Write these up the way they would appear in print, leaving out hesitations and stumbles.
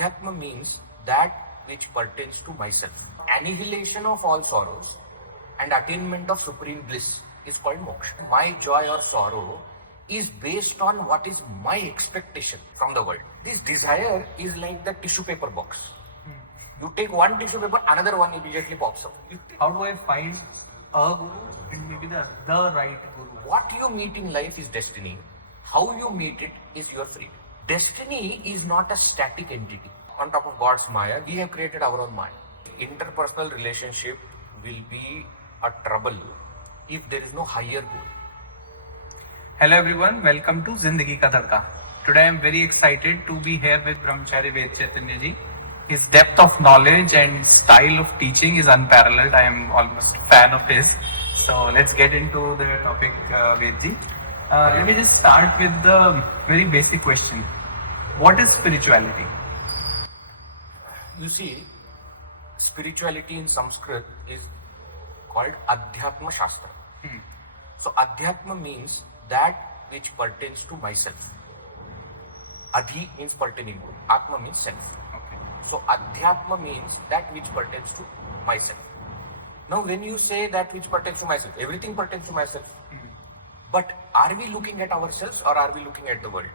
Adhyatma means that which pertains to myself. Annihilation of all sorrows and attainment of supreme bliss is called moksha. My joy or sorrow is based on what is my expectation from the world. This desire is like the tissue paper box. You take one tissue paper, another one immediately pops up. How do I find a guru and maybe the right guru? What you meet in life is destiny. How you meet it is your freedom. Destiny is not a static entity. On top of God's Maya, we have created our own Maya. Interpersonal relationship will be a trouble if there is no higher goal. Hello everyone, welcome to Zindagee Ka Tadka. Today I am very excited to be here with Brahmachari Ved Chaitanya Ji. His depth of knowledge and style of teaching is unparalleled. I am almost a fan of his. So let's get into the topic, Vedji. Let me just start with the very basic question. What is spirituality? You see, spirituality in Sanskrit is called Adhyatma Shastra. So Adhyatma means that which pertains to myself. Adhi means pertaining to, Atma means self. Okay. So Adhyatma means that which pertains to myself. Now when you say that which pertains to myself, everything pertains to myself. But are we looking at ourselves or are we looking at the world?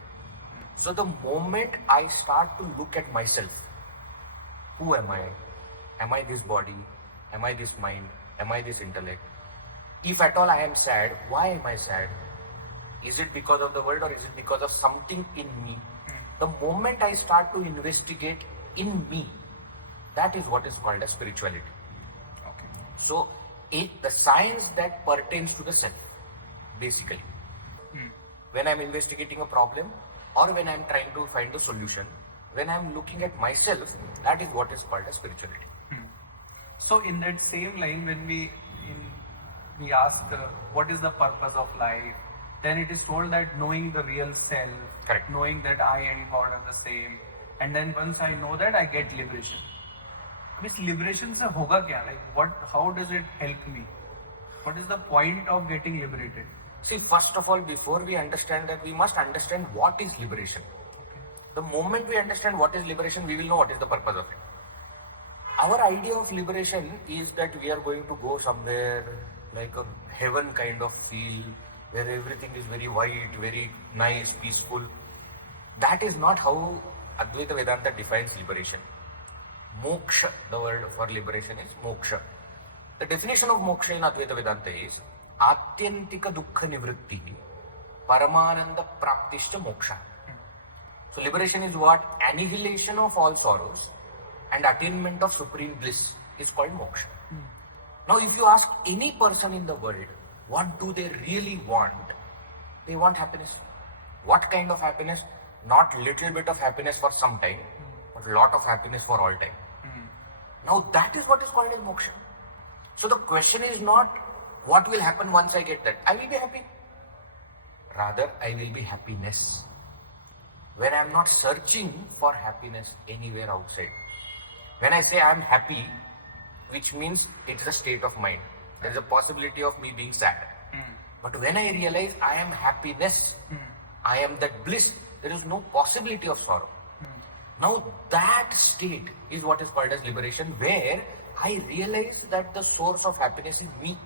So the moment I start to look at myself, who am I? Am I this body? Am I this mind? Am I this intellect? If at all I am sad, why am I sad? Is it because of the world or is it because of something in me? The moment I start to investigate in me, that is what is called as spirituality. Okay. So the science that pertains to the self, basically. When I am investigating a problem or when I am trying to find a solution, when I am looking at myself, that is what is called as spirituality. So in that same line, when we ask what is the purpose of life, then it is told that knowing the real self, Correct. knowing that I and God are the same, and then once I know that, I get liberation. This liberation se hoga kya? Like how does it help me? What is the point of getting liberated? See, first of all, before we understand that, we must understand what is liberation. The moment we understand what is liberation, we will know what is the purpose of it. Our idea of liberation is that we are going to go somewhere like a heaven kind of feel, where everything is very white, very nice, peaceful. That is not how Advaita Vedanta defines liberation. Moksha, the word for liberation is moksha. The definition of moksha in Advaita Vedanta is Atyantika Dukkha Nivritti Paramananda Praptishcha Moksha. So liberation is what? Annihilation of all sorrows and attainment of supreme bliss is called moksha. Now if you ask any person in the world, what do they really want? They want happiness. What kind of happiness? Not little bit of happiness for some time, but lot of happiness for all time. Now that is what is called as moksha. So the question is not what will happen once I get that. I will be happy. Rather, I will be happiness. When I am not searching for happiness anywhere outside. When I say I am happy, which means it's a state of mind. There is a possibility of me being sad. But when I realize I am happiness, I am that bliss, there is no possibility of sorrow. Now that state is what is called as liberation, where I realize that the source of happiness is me.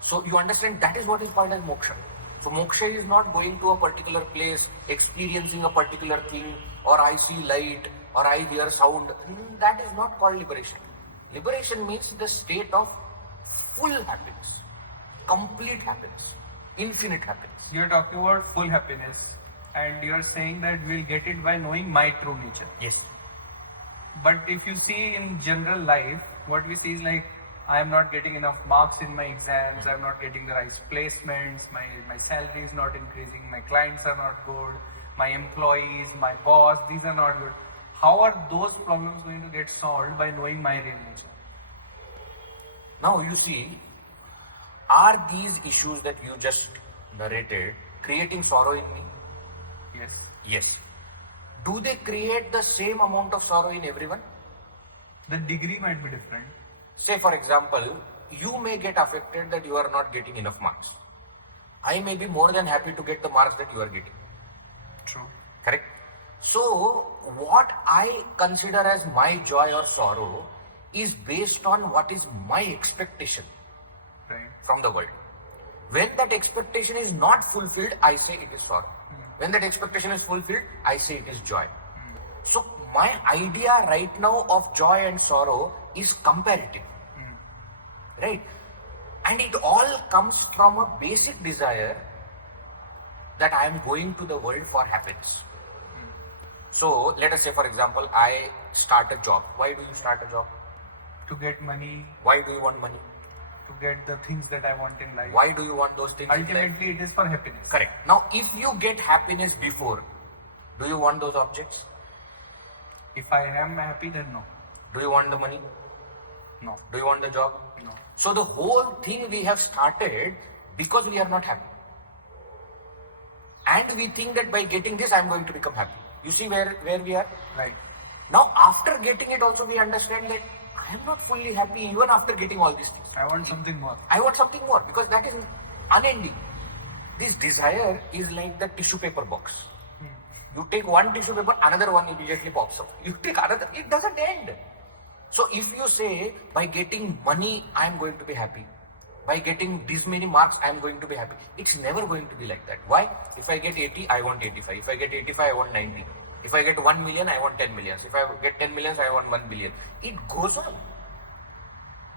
So you understand, that is what is called as moksha. So moksha is not going to a particular place, experiencing a particular thing, or I see light, or I hear sound. That is not called liberation. Liberation means the state of full happiness, complete happiness, infinite happiness. You are talking about full happiness, and you are saying that we will get it by knowing my true nature. Yes. But if you see in general life, what we see is like, I am not getting enough marks in my exams, I am not getting the right placements, my salary is not increasing, my clients are not good, my employees, my boss, these are not good. How are those problems going to get solved by knowing my real nature? Now you see, are these issues that you just narrated creating sorrow in me? Yes. Yes. Do they create the same amount of sorrow in everyone? The degree might be different. Say for example, you may get affected that you are not getting enough marks. I may be more than happy to get the marks that you are getting. True. Correct? So what I consider as my joy or sorrow is based on what is my expectation Right. from the world. When that expectation is not fulfilled, I say it is sorrow. When that expectation is fulfilled, I say it is joy. So my idea right now of joy and sorrow is comparative, right? And it all comes from a basic desire that I am going to the world for happiness. So let us say, for example, I start a job. Why do you start a job? To get money, Why do you want money? to get the things that I want in life. Why do you want those things? in life? Ultimately, it is for happiness. Correct. Now, if you get happiness before, do you want those objects? If I am happy, then no. Do you want the money? No. Do you want the job? No. So the whole thing we have started because we are not happy. And we think that by getting this, I am going to become happy. You see where we are? Right. Now, after getting it also, we understand that I am not fully happy even after getting all these things. I want something more. I want something more because that is unending. This desire is like the tissue paper box. You take one tissue paper, another one immediately pops up. You take another, it doesn't end. So if you say, by getting money, I am going to be happy. By getting this many marks, I am going to be happy. It's never going to be like that. Why? If I get 80, I want 85. If I get 85, I want 90. If I get 1 million, I want 10 millions. If I get 10 millions, I want 1 billion. It goes on.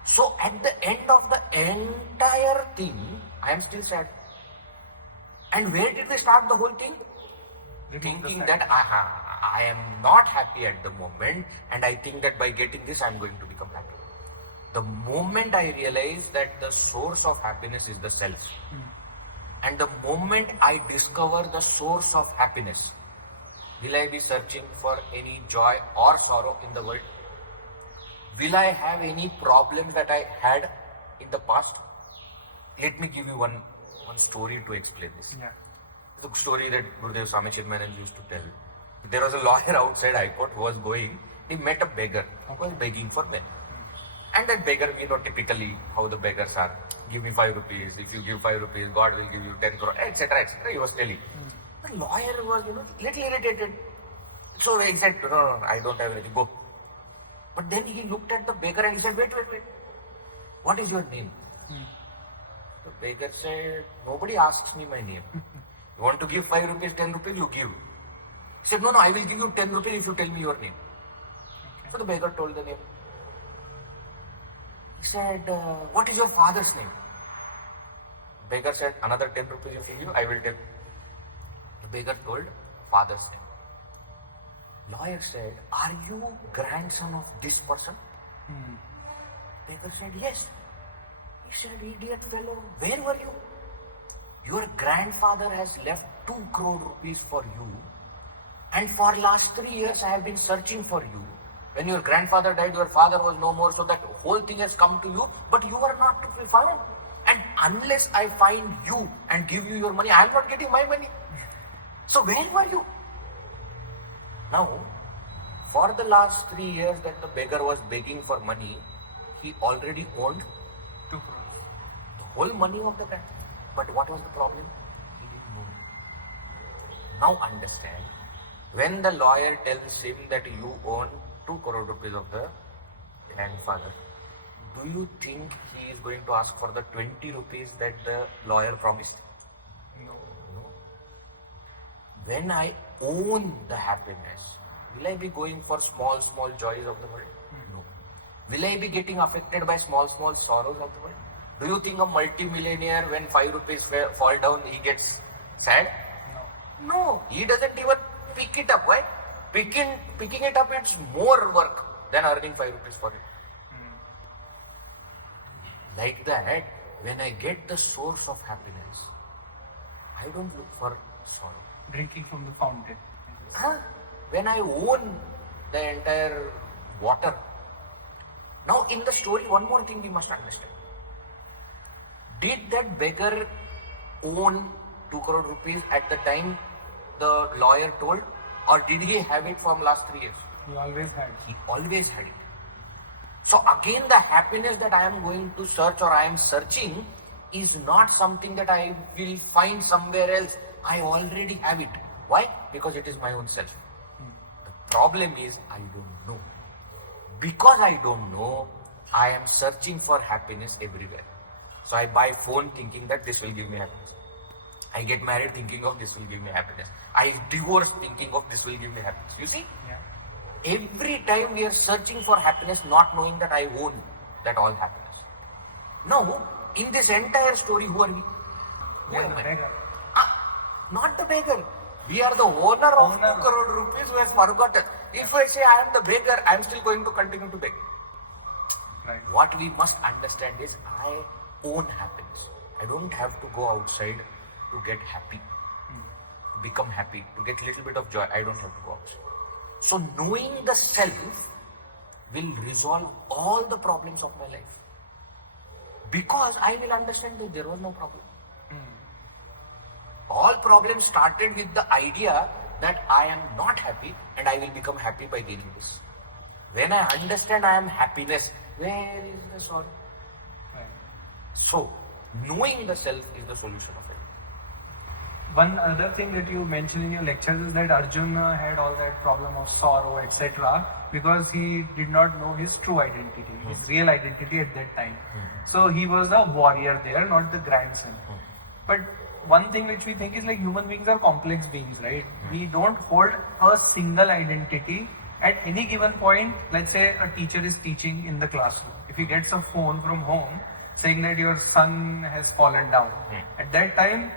So at the end of the entire thing, I am still sad. And where did we start the whole thing? Thinking that I am not happy at the moment, and I think that by getting this I am going to become happy. The moment I realize that the source of happiness is the self, and the moment I discover the source of happiness, will I be searching for any joy or sorrow in the world? Will I have any problems that I had in the past? Let me give you one story to explain this. Yeah. The story that Gurudev Swami Chinmaya used to tell. There was a lawyer outside High Court who was going. He met a beggar who was begging for money. And that beggar, we know typically how the beggars are. Give me 5 rupees. If you give 5 rupees, God will give you 10 crore, etc., etc. He was telling. The lawyer was, little irritated. So he said, no, I don't have anything. Go. But then he looked at the beggar and he said, wait. What is your name? The beggar said, nobody asks me my name. You want to give 5 rupees, 10 rupees, you give. He said, no, I will give you 10 rupees if you tell me your name. So the beggar told the name. He said, what is your father's name? The beggar said, another 10 rupees if you give, I will tell. The beggar told father's name. Lawyer said, are you grandson of this person? Beggar said, yes. He said, idiot fellow, where were you? Your grandfather has left 2 crore rupees for you, and for last 3 years I have been searching for you. When your grandfather died, your father was no more, so that whole thing has come to you, but you are not to be found. And unless I find you and give you your money, I am not getting my money. So where were you? Now, for the last 3 years that the beggar was begging for money, he already owned 2 crores. the whole money of the bank. But what was the problem? He didn't know. Now understand, when the lawyer tells him that you own 2 crore rupees of the grandfather, do you think he is going to ask for the 20 rupees that the lawyer promised? No. When I own the happiness, will I be going for small joys of the world? No. Will I be getting affected by small sorrows of the world? Do you think a multi-millionaire, when 5 rupees fall down, he gets sad? No. He doesn't even pick it up. Why? Picking it up, it's more work than earning 5 rupees for it. Like that, when I get the source of happiness, I don't look for sorrow. Drinking from the fountain. When I own the entire water. Now in the story, one more thing we must understand. Did that beggar own 2 crore rupees at the time the lawyer told, or did he have it from last 3 years? He always had. He always had it. So again, the happiness that I am going to search or I am searching is not something that I will find somewhere else. I already have it. Why? Because it is my own self. problem is I don't know. Because I don't know, I am searching for happiness everywhere. So I buy phone thinking that this will give me happiness. I get married thinking of this will give me happiness. I divorce thinking of this will give me happiness. You see? Yeah. Every time we are searching for happiness, not knowing that I own that all happiness. Now, in this entire story, who are we? We are the beggar. Not the beggar. We are the owner of 2 crore rupees who has forgotten. If I say I am the beggar, I am still going to continue to beg. Right. What we must understand is I own happiness. I don't have to go outside to get happy, to become happy, to get a little bit of joy. I don't have to go outside. So knowing the self will resolve all the problems of my life. Because I will understand that there was no problem. All problems started with the idea that I am not happy and I will become happy by gaining this. When I understand I am happiness, where is the sorrow? Right. So, knowing the self is the solution of it. One other thing that you mentioned in your lectures is that Arjuna had all that problem of sorrow, etc., because he did not know his true identity, his real identity at that time. So he was a warrior there, not the grandson. But one thing which we think is like human beings are complex beings, right? We don't hold a single identity at any given point. Let's say a teacher is teaching in the classroom. If he gets a phone from home saying that your son has fallen down, at that time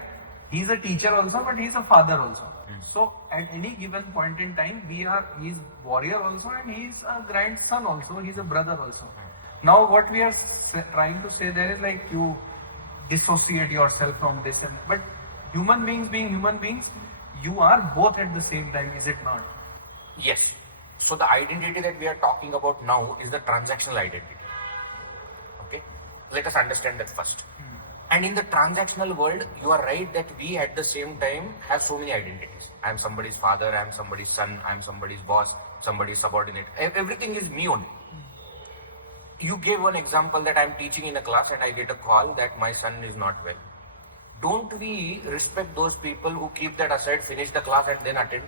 he's a teacher also, but he's a father also. So at any given point in time, he's warrior also and he's a grandson also, he's a brother also. Now what we are trying to say there is like you dissociate yourself from this, but human beings being human beings, you are both at the same time, is it not? Yes. So the identity that we are talking about now is the transactional identity. Okay? Let us understand that first. And in the transactional world, you are right that we at the same time have so many identities. I am somebody's father, I am somebody's son, I am somebody's boss, somebody's subordinate. Everything is me only. You gave one example that I am teaching in a class and I get a call that my son is not well. Don't we respect those people who keep that aside, finish the class and then attend?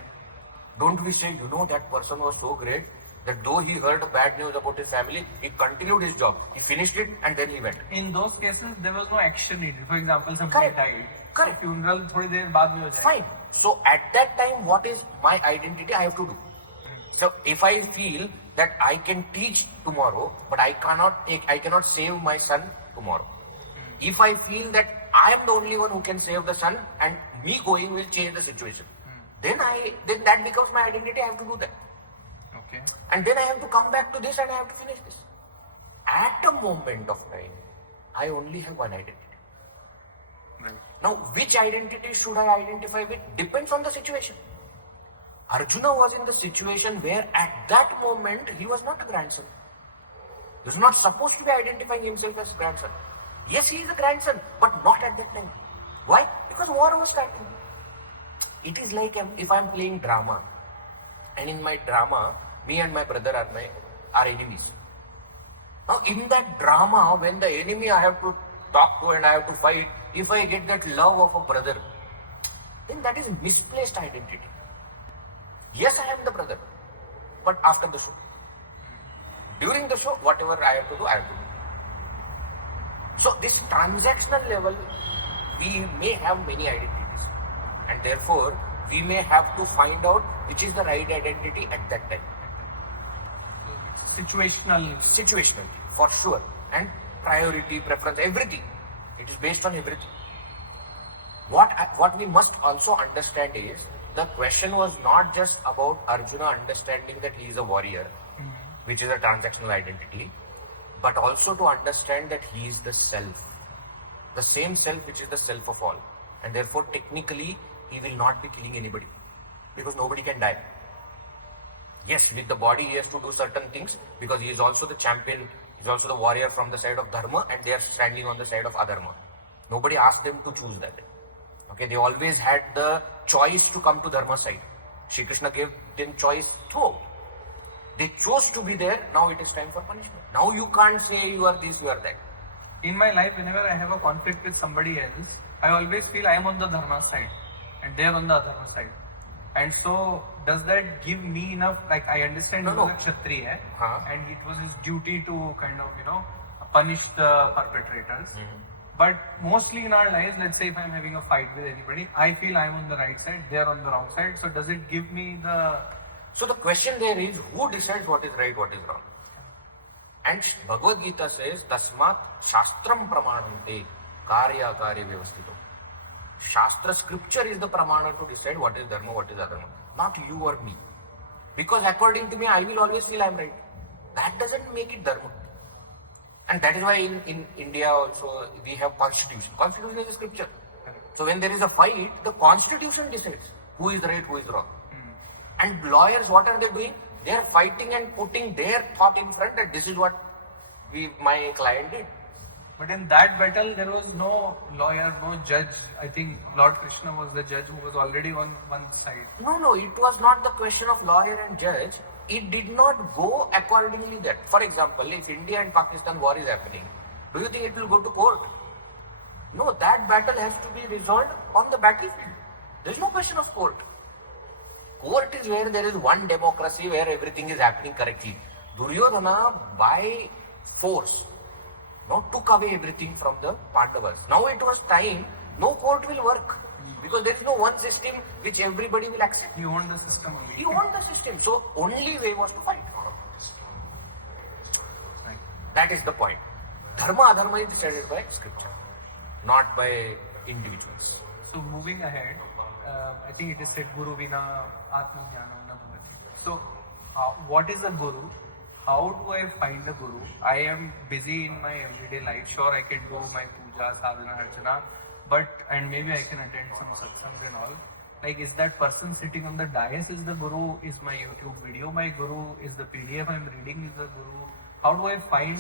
Don't we say, you know, that person was so great that though he heard bad news about his family, he continued his job. He finished it and then he went. In those cases, there was no action needed. For example, somebody died. Correct. Funeral थोड़ी देर बाद में हो जाएगा. Fine. So at that time, what is my identity I have to do? So if I feel that I can teach tomorrow, but I cannot save my son tomorrow. If I feel that I am the only one who can save the son and me going will change the situation, then that becomes my identity. I have to do that. Okay. And then I have to come back to this and I have to finish this. At a moment of time, I only have one identity. Right. Now, which identity should I identify with? Depends on the situation. Arjuna was in the situation where at that moment he was not a grandson. He was not supposed to be identifying himself as grandson. Yes, he is a grandson, but not at that time. Why? Because war was starting. It is like if I am playing drama, and in my drama, me and my brother are enemies. Now, in that drama, when the enemy I have to talk to and I have to fight, if I get that love of a brother, then that is misplaced identity. Yes, I am the brother, but after the show. During the show, whatever I have to do, I have to do. So, this transactional level, we may have many identities, and therefore, we may have to find out which is the right identity at that time. Situational, for sure. And priority, preference, everything. It is based on everything. What we must also understand is, the question was not just about Arjuna understanding that he is a warrior, which is a transactional identity, but also to understand that he is the self. The same self which is the self of all. And therefore, technically, he will not be killing anybody. Because nobody can die. Yes, with the body he has to do certain things because he is also the champion, he is also the warrior from the side of Dharma and they are standing on the side of Adharma. Nobody asked them to choose that. Okay, they always had the choice to come to Dharma side. Shri Krishna gave them choice too. They chose to be there, now it is time for punishment. Now you can't say you are this, you are that. In my life, whenever I have a conflict with somebody else, I always feel I am on the Dharma side and they are on the Adharma side. And so, does that give me enough? Like, I understand No, he no. was a Kshatriya, Huh. and it was his duty to kind of, punish the perpetrators. But mostly in our lives, let's say if I'm having a fight with anybody, I feel I'm on the right side, they're on the wrong side. So, does it give me the. So the question there is, who decides what is right, what is wrong? And Bhagavad Gita says, Tasmat Shastram Pramanante Karya Karya Vyavastito. Shastra scripture is the pramana to decide what is dharma, what is adharma. Not you or me. Because according to me, I will always feel I'm right. That doesn't make it dharma. And that is why in India also we have constitution. Constitution is a scripture. So when there is a fight, the constitution decides who is right, who is wrong. And lawyers, what are they doing? They are fighting and putting their thought in front that this is what my client did. But in that battle, there was no lawyer, no judge. I think Lord Krishna was the judge who was already on one side. No, it was not the question of lawyer and judge. It did not go accordingly that. For example, if India and Pakistan war is happening, do you think it will go to court? No, that battle has to be resolved on the battlefield. There is no question of court. Court is where there is one democracy where everything is happening correctly. Duryodhana, by force, took away everything from the Pandavas. Now it was time, no court will work. Because there is no one system which everybody will accept. You want the system only. You want the system. So only way was to fight. Right. That is the point. Dharma adharma is decided by scripture, not by individuals. So moving ahead, I think it is said Guru Vina Atma Jnanam Na Bhavati. So what is a Guru? How do I find a Guru? I am busy in my everyday life. Sure, I can do my puja, sadhana, archana, and maybe I can attend some satsangs and all. Like, is that person sitting on the dais is the Guru? Is my YouTube video my Guru? Is the PDF I'm reading is the Guru? How do I find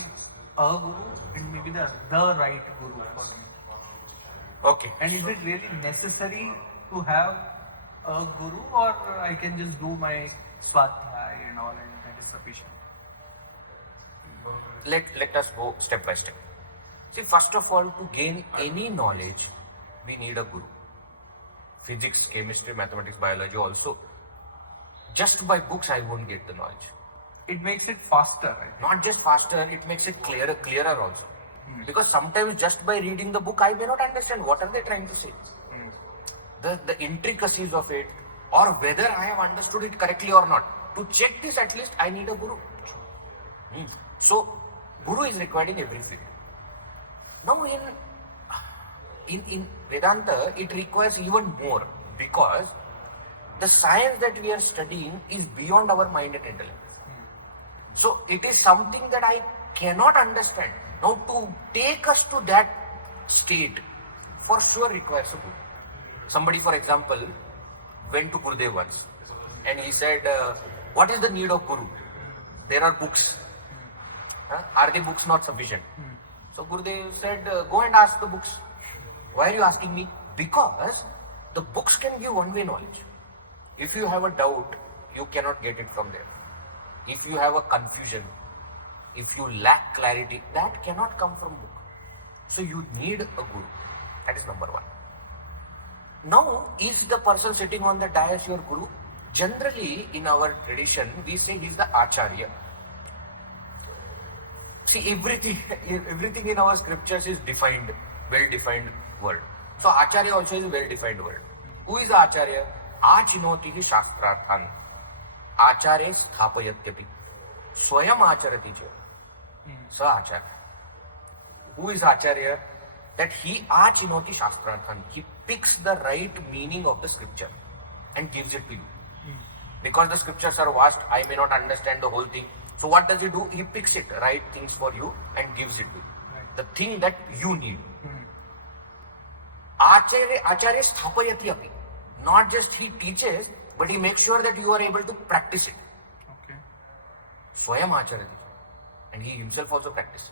a Guru and maybe the right Guru for me? Okay. And is it really necessary to have a Guru, or I can just do my swadhyay and all and that is sufficient? Let us go step by step. See, first of all, to gain any knowledge, we need a guru. Physics, chemistry, mathematics, biology also. Just by books, I won't get the knowledge. It makes it faster, right? Not just faster, it makes it clearer also. Because sometimes just by reading the book, I may not understand what are they trying to say. The intricacies of it, or whether I have understood it correctly or not. To check this, at least I need a guru. So, guru is required in every field. Now in Vedanta, it requires even more, because the science that we are studying is beyond our mind and intellect. So it is something that I cannot understand. Now to take us to that state, for sure requires a guru. Somebody, for example, went to Gurudev once and he said, what is the need of guru? There are books. Are the books not sufficient? So Gurudev said, go and ask the books. Why are you asking me? Because the books can give one-way knowledge. If you have a doubt, you cannot get it from there. If you have a confusion, if you lack clarity, that cannot come from book. So you need a guru. That is number one. Now, is the person sitting on the dais your guru? Generally, in our tradition, we say he is the acharya. See, everything in our scriptures is defined, well-defined word. So, acharya also is a well-defined word. Who is the acharya? Achinotihi shastrarthan. Acharya sthapayatyapi. Swayam acharati cha. Sa acharya. Who is acharya? That he achinoti shastrarthan. He picks the right meaning of the scripture and gives it to you. Because the scriptures are vast, I may not understand the whole thing. So what does he do? He picks it, right things for you and gives it to you. Right. The thing that you need. Acharya sthapayati api. Not just he teaches, but he makes sure that you are able to practice it. Okay. Swayam acharati. And he himself also practices.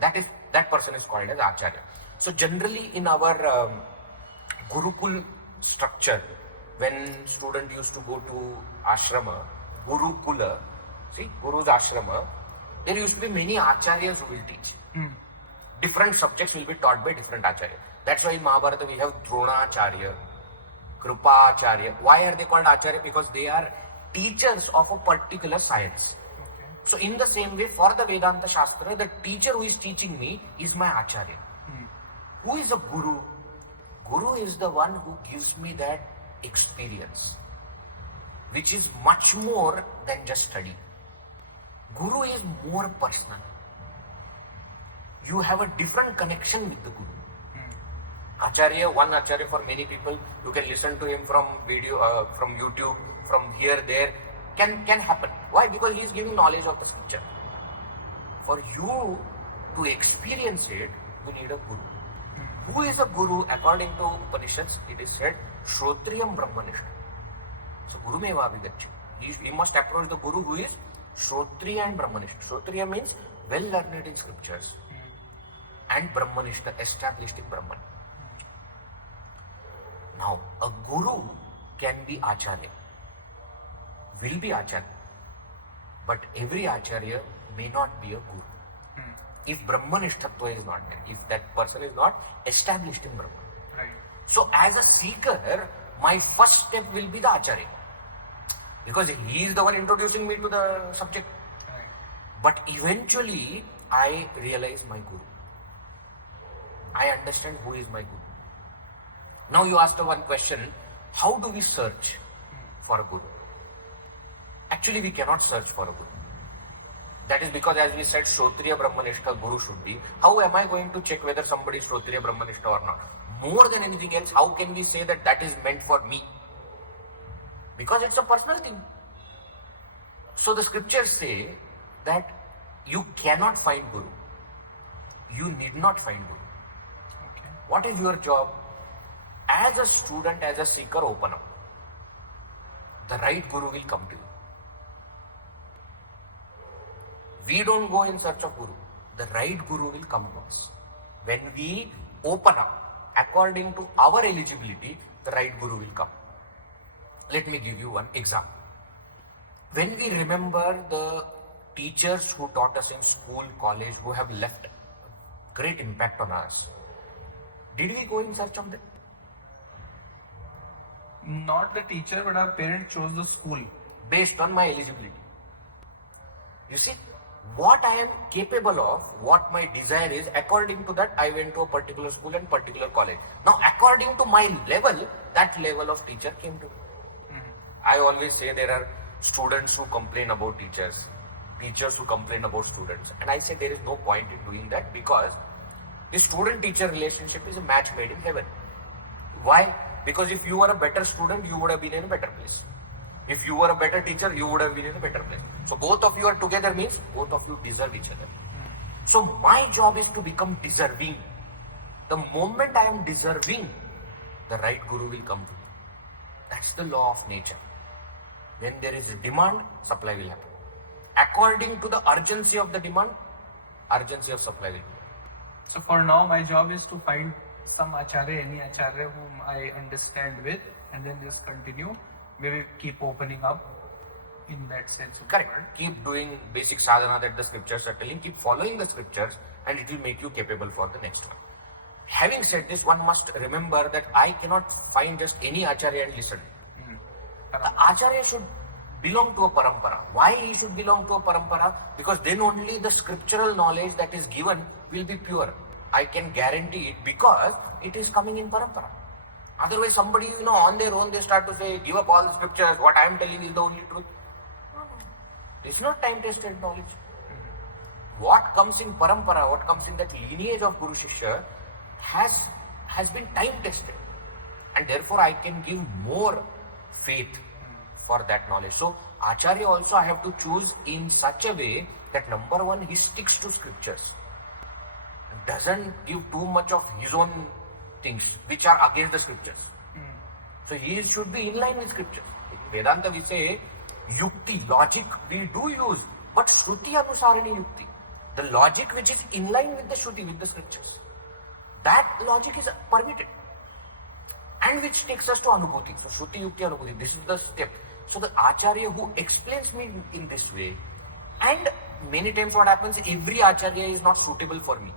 That person is called as acharya. So generally in our Gurukul structure, when student used to go to ashrama, Gurukula, see, Guru's ashrama, there used to be many acharyas who will teach. Different subjects will be taught by different acharyas. That's why in Mahabharata we have Dronacharya, Kripa Acharya. Why are they called Acharya? Because they are teachers of a particular science. Okay. So in the same way, for the Vedanta Shastra, the teacher who is teaching me is my Acharya. Who is a Guru? Guru is the one who gives me that experience, which is much more than just study. Guru is more personal. You have a different connection with the Guru. Acharya, one Acharya for many people, you can listen to him from video, from YouTube, from here, there, can happen. Why? Because he is giving knowledge of the scripture. For you to experience it, you need a Guru. Who is a Guru? According to Upanishads, it is said, Shrotriyam Brahmanishta. So Guru Meva Vigacchi. He must approach the Guru who is Shrotriya and Brahmanishta. Shrotriya means well learned in scriptures. And Brahmanishta, established in Brahman. Now, a Guru can be Acharya, will be Acharya, but every Acharya may not be a Guru. If Brahmanishtatva is not there, if that person is not established in Brahman. Right. So, as a seeker, my first step will be the Acharya, because he is the one introducing me to the subject. Right. But eventually, I realize my Guru. I understand who is my Guru. Now you asked one question, how do we search for a Guru? Actually, we cannot search for a Guru. That is because, as we said, Shrotriya Brahmanishta Guru should be. How am I going to check whether somebody is Shrotriya Brahmanishta or not? More than anything else, how can we say that that is meant for me? Because it's a personal thing. So the scriptures say that you cannot find Guru. You need not find Guru. Okay. What is your job? As a student, as a seeker, open up. The right Guru will come to you. We don't go in search of Guru. The right Guru will come to us. When we open up, according to our eligibility, the right Guru will come. Let me give you one example. When we remember the teachers who taught us in school, college, who have left great impact on us, did we go in search of them? Not the teacher, but our parents chose the school. Based on my eligibility. You see, what I am capable of, what my desire is, according to that I went to a particular school and particular college. Now according to my level, that level of teacher came to me. I always say there are students who complain about teachers, teachers who complain about students, and I say there is no point in doing that, because the student-teacher relationship is a match made in heaven. Why? Because if you were a better student, you would have been in a better place. If you were a better teacher, you would have been in a better place. So both of you are together means both of you deserve each other. So my job is to become deserving. The moment I am deserving, the right Guru will come to me. That's the law of nature. When there is a demand, supply will happen. According to the urgency of the demand, urgency of supply will be. So for now, my job is to find some Acharya, any Acharya whom I understand with, and then just continue. Maybe keep opening up in that sense of Correct. the word. Keep doing basic sadhana that the scriptures are telling. Keep following the scriptures, and it will make you capable for the next one. Having said this, one must remember that I cannot find just any Acharya and listen. The Acharya should belong to a parampara. Why he should belong to a parampara? Because then only the scriptural knowledge that is given will be pure. I can guarantee it, because it is coming in parampara. Otherwise somebody, on their own they start to say, give up all the scriptures, what I am telling is the only truth. No. It's not time-tested knowledge. What comes in parampara, what comes in that lineage of Guru Shishya has been time-tested. And therefore I can give more faith for that knowledge. So Acharya also I have to choose in such a way that number one, he sticks to scriptures. Doesn't give too much of his own things which are against the scriptures. So he should be in line with scriptures. In Vedanta we say, yukti, logic we do use, but shruti anusarani yukti. The logic which is in line with the shruti, with the scriptures. That logic is permitted. And which takes us to anubhuti. So shruti, yukti, anubhuti. This is the step. So the Acharya who explains me in this way, and many times what happens, every Acharya is not suitable for me.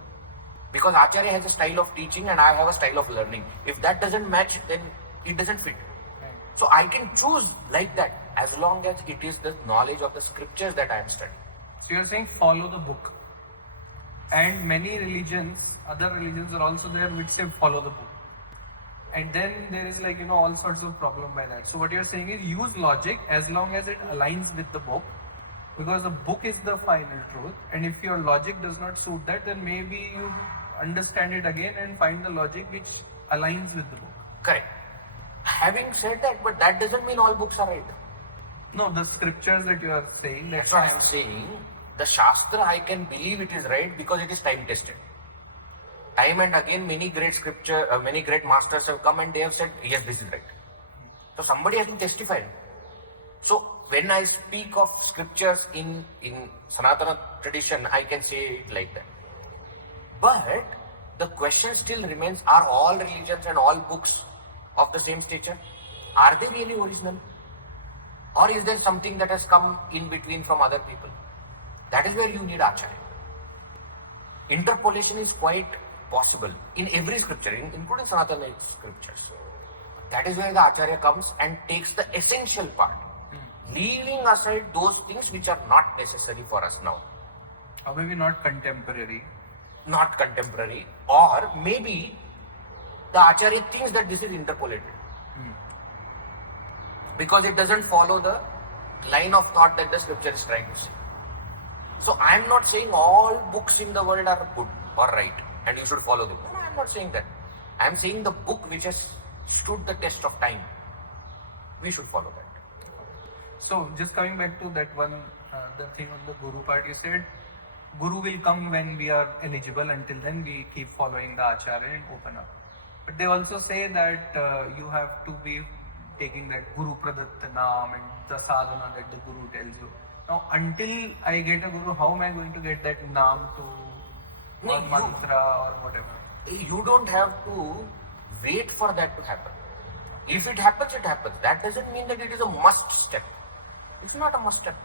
Because Acharya has a style of teaching and I have a style of learning. If that doesn't match, then it doesn't fit. So I can choose like that as long as it is the knowledge of the scriptures that I am studying. So you're saying follow the book. And many religions, other religions are also there which say follow the book. And then there is all sorts of problem by that. So what you're saying is use logic as long as it aligns with the book, because the book is the final truth. And if your logic does not suit that, then maybe you understand it again and find the logic which aligns with the book. Correct. Having said that, but that doesn't mean all books are right. No, the scriptures that you are saying, That's what I am saying. The Shastra, I can believe it is right because it is time tested. Time and again, many great many great masters have come and they have said, yes, this is right. So somebody has been testified. So when I speak of scriptures in Sanatana tradition, I can say it like that. But the question still remains, are all religions and all books of the same stature? Are they really original? Or is there something that has come in between from other people? That is where you need Acharya. Interpolation is quite possible in every scripture, including Sanatana scriptures. That is where the Acharya comes and takes the essential part, leaving aside those things which are not necessary for us now. Or maybe not contemporary. Not contemporary, or maybe the Acharya thinks that this is interpolated. Because it doesn't follow the line of thought that the scripture is trying to say. So I am not saying all books in the world are good or right and you should follow them. No, I am not saying that. I am saying the book which has stood the test of time, we should follow that. So just coming back to that one, the thing on the Guru part, you said Guru will come when we are eligible. Until then we keep following the Acharya and open up. But they also say that you have to be taking that Guru Pradatta Naam and the sadhana that the Guru tells you. Now, until I get a Guru, how am I going to get that Naam or mantra or whatever? You don't have to wait for that to happen. If it happens, it happens. That doesn't mean that it is a must step. It's not a must step.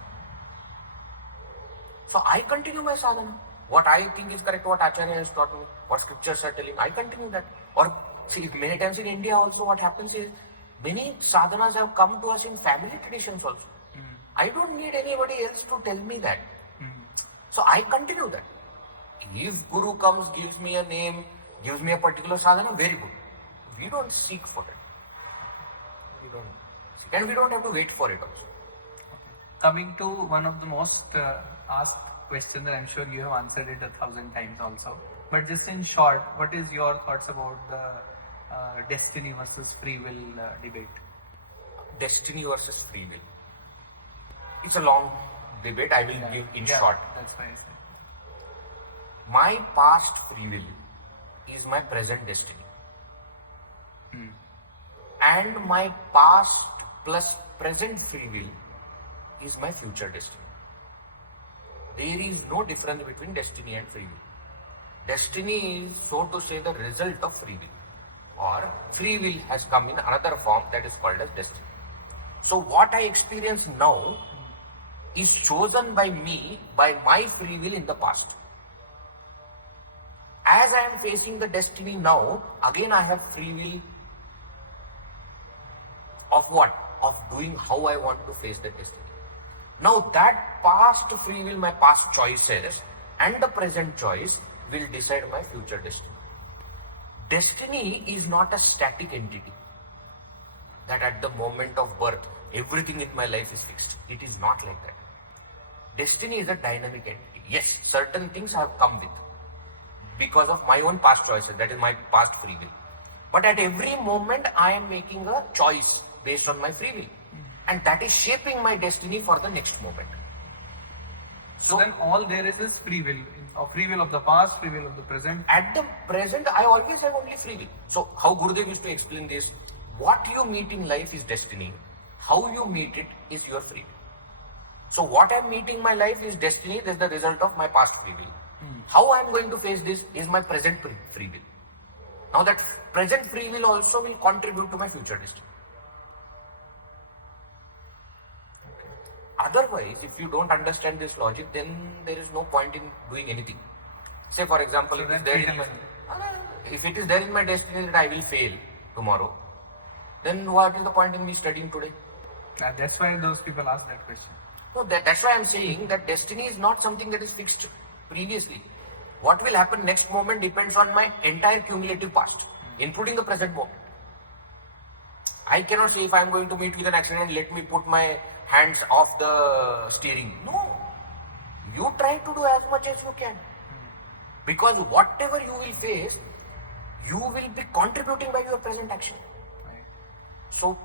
So I continue my sadhana. What I think is correct, what Acharya has taught me, what scriptures are telling, I continue that. Or see, many times in India also what happens is, many sadhanas have come to us in family traditions also. I don't need anybody else to tell me that. So I continue that. If Guru comes, gives me a name, gives me a particular sadhana, very good. We don't seek for it. We don't seek. And we don't have to wait for it also. Coming to one of the most asked questions, and I'm sure you have answered it 1,000 times also. But just in short, what is your thoughts about the destiny versus free will debate? Destiny versus free will. It's a long debate. I will give in short. That's why I said. My past free will is my present destiny. And my past plus present free will is my future destiny. There is no difference between destiny and free will. Destiny is, so to say, the result of free will. Or free will has come in another form that is called as destiny. So what I experience now is chosen by me, by my free will in the past. As I am facing the destiny now, again I have free will of what? Of doing how I want to face the destiny. Now that past free will, my past choices and the present choice will decide my future destiny. Destiny is not a static entity that at the moment of birth everything in my life is fixed. It is not like that. Destiny is a dynamic entity. Yes, certain things have come with because of my own past choices, that is my past free will. But at every moment I am making a choice based on my free will. And that is shaping my destiny for the next moment. So then all there is free will. Free will of the past, free will of the present. At the present, I always have only free will. So how Gurudev used to explain this, what you meet in life is destiny. How you meet it is your free will. So what I am meeting my life is destiny, that is the result of my past free will. How I am going to face this is my present free will. Now that present free will also will contribute to my future destiny. Otherwise, if you don't understand this logic, then there is no point in doing anything. Say for example, if it is there in my destiny that I will fail tomorrow, then what is the point in me studying today? That's why those people ask that question. No, that's why I'm saying that destiny is not something that is fixed previously. What will happen next moment depends on my entire cumulative past, including the present moment. I cannot say if I'm going to meet with an accident, let me put my hands off the steering. No. You try to do as much as you can. Because whatever you will face, you will be contributing by your present action. So,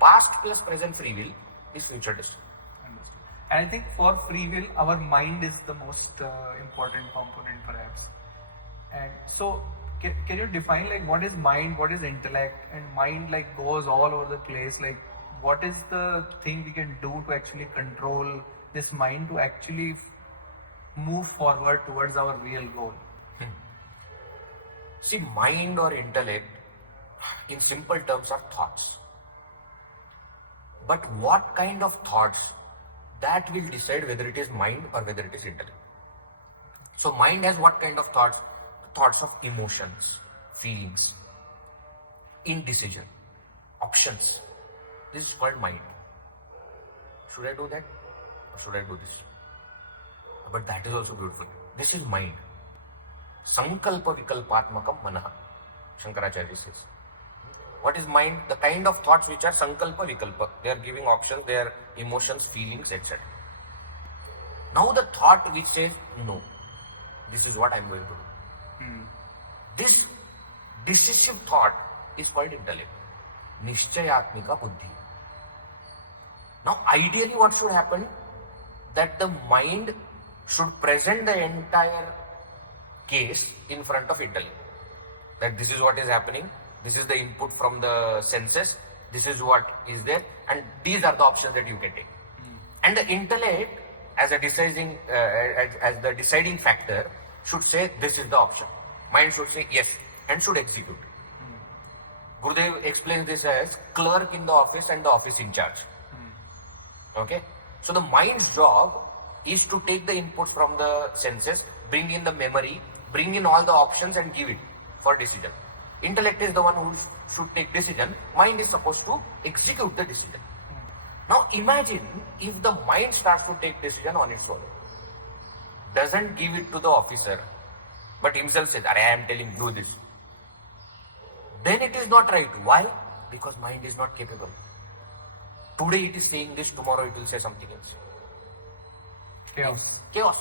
past plus present free will is future destiny. And I think for free will, our mind is the most important component perhaps. And so, can you define like what is mind, what is intellect, and mind like goes all over the place. Like what is the thing we can do to actually control this mind to actually move forward towards our real goal? See, mind or intellect in simple terms are thoughts. But what kind of thoughts, that will decide whether it is mind or whether it is intellect. So mind has what kind of thoughts? Thoughts of emotions, feelings, indecision, options. This is called mind. Should I do that or should I do this? But that is also beautiful. This is mind. Sankalpa vikalpatmakam manaha. Shankaracharya says. What is mind? The kind of thoughts which are sankalpa vikalpa. They are giving options, they are emotions, feelings, etc. Now the thought which says, no, this is what I am going to do. This decisive thought is called intellect. Nishchayatmika buddhi. Now ideally what should happen? That the mind should present the entire case in front of intellect. That this is what is happening, this is the input from the senses, this is what is there, and these are the options that you can take. And the intellect as a deciding as the deciding factor should say this is the option. Mind should say yes and should execute. Gurudev explains this as clerk in the office and the office in charge. Okay? So the mind's job is to take the inputs from the senses, bring in the memory, bring in all the options and give it for decision. Intellect is the one who should take decision. Mind is supposed to execute the decision. Now imagine if the mind starts to take decision on its own. Doesn't give it to the officer, but himself says, I am telling you this. Then it is not right. Why? Because mind is not capable. Today it is saying this, tomorrow it will say something else. Chaos. Chaos.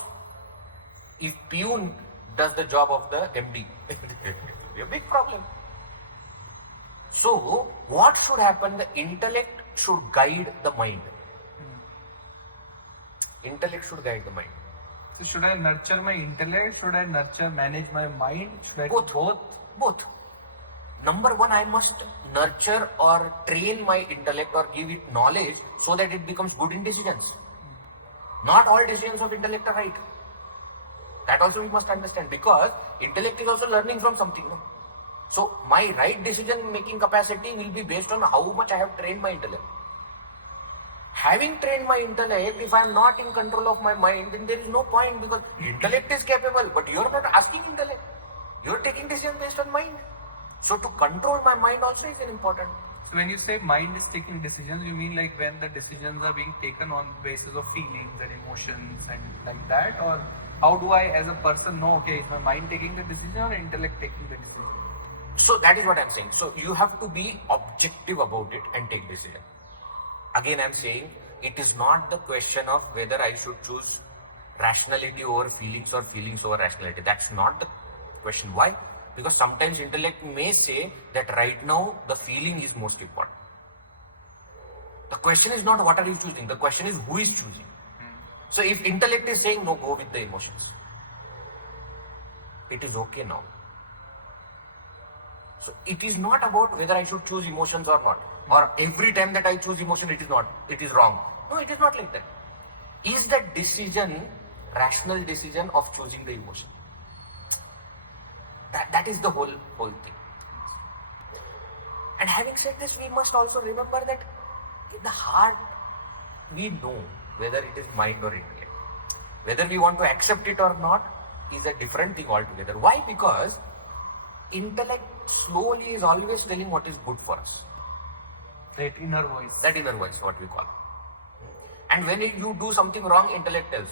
If peon does the job of the MD, it will be a big problem. So, what should happen? The intellect should guide the mind. Intellect should guide the mind. So should I nurture my intellect? Should I manage my mind? Should I Both. do both? Both. Number one, I must nurture or train my intellect or give it knowledge so that it becomes good in decisions. Not all decisions of intellect are right. That also we must understand, because intellect is also learning from something. No? So my right decision making capacity will be based on how much I have trained my intellect. Having trained my intellect, if I am not in control of my mind, then there is no point, because intellect is capable, but you are not asking intellect. You are taking decisions based on mind. So to control my mind also is important. So when you say mind is taking decisions, you mean like when the decisions are being taken on the basis of feelings and emotions and like that? Or how do I as a person know, okay, is my mind taking the decision or intellect taking the decision? So that is what I am saying. So you have to be objective about it and take decision. Again I am saying, it is not the question of whether I should choose rationality over feelings or feelings over rationality. That's not the question. Why? Because sometimes intellect may say that right now the feeling is most important. The question is not what are you choosing, the question is who is choosing. So if intellect is saying no, go with the emotions, it is okay now. So it is not about whether I should choose emotions or not, or every time that I choose emotion it is wrong. No, it is not like that. Is that decision rational decision of choosing the emotion? That is the whole thing. And having said this, we must also remember that in the heart we know whether it is mind or intellect. Whether we want to accept it or not is a different thing altogether. Why? Because intellect slowly is always telling what is good for us. That inner voice. That inner voice, what we call. And when you do something wrong, intellect tells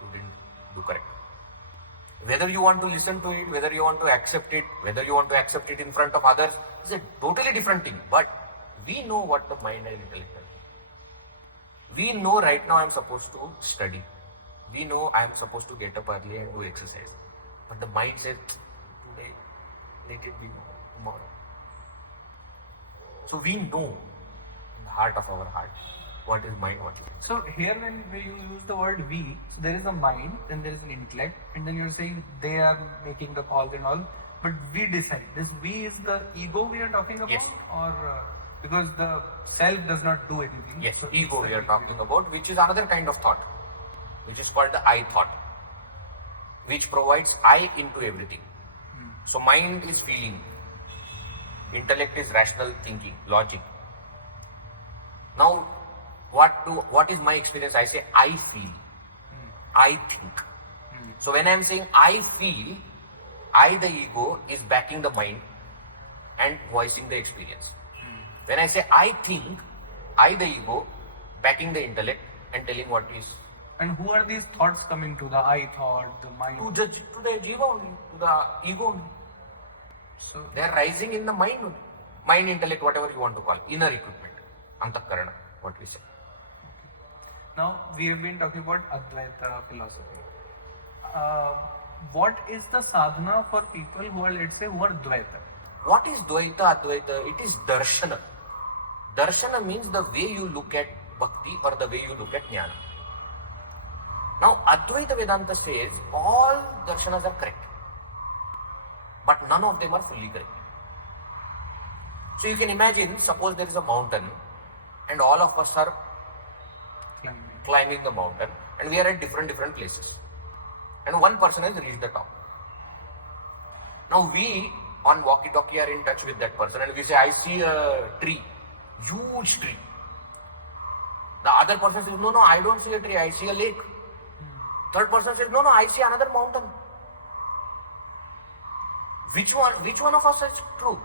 you didn't do correct. Whether you want to listen to it, whether you want to accept it, whether you want to accept it in front of others, is a totally different thing. But we know what the mind and intellect tells. We know right now I am supposed to study. We know I am supposed to get up early and do exercise. But the mind says, today, let it be tomorrow. So we know in the heart of our heart what is mind, what is intellect. So here when you use the word we, so there is a mind, then there is an intellect, and then you're saying they are making the calls and all, but we decide. This we is the ego we are talking about? Yes. Or because the self does not do anything. Yes, so ego it's we are the talking about, which is another kind of thought, which is called the I thought, which provides I into everything. So mind is feeling, intellect is rational thinking, logic. Now, what is my experience? I say I feel, I think. So when I am saying I feel, I the ego is backing the mind and voicing the experience. When I say I think, I the ego backing the intellect and telling what is. And who are these thoughts coming to? The I thought, the mind? To the jiva only, to the ego only. So They are rising in the mind only. Mind, intellect, whatever you want to call, inner equipment, antakarana, what we say. now we have been talking about Advaita philosophy. What is the sadhana for people who are, let's say, who are Dvaita? What is Dvaita, Advaita? It is darshana. Darshana means the way you look at bhakti or the way you look at jnana. Now, Advaita Vedanta says all darshanas are correct, but none of them are fully correct. So you can imagine, suppose there is a mountain and all of us are climbing the mountain and we are at different places. And one person has reached the top. Now we on walkie-talkie are in touch with that person and we say, I see a tree, huge tree. The other person says, no, I don't see a tree, I see a lake. Third person says, no, I see another mountain. Which one of us is true?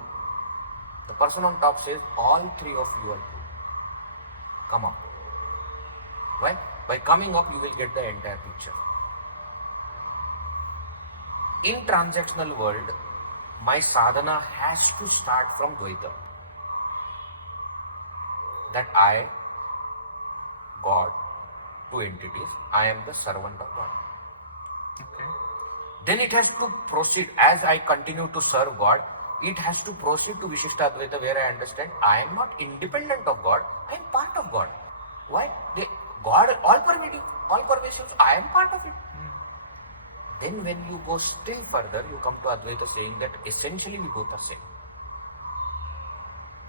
The person on top says, all three of you are true. Come up. Why? By coming up, you will get the entire picture. In transactional world, my sadhana has to start from Dvaita. That I, God, two entities, I am the servant of God. Okay. Then it has to proceed, as I continue to serve God, it has to proceed to Vishishta Advaita, where I understand I am not independent of God, I am part of God. Why? God, all pervading, all pervasive, I am part of it. Then when you go still further, you come to Advaita saying that essentially we both are same.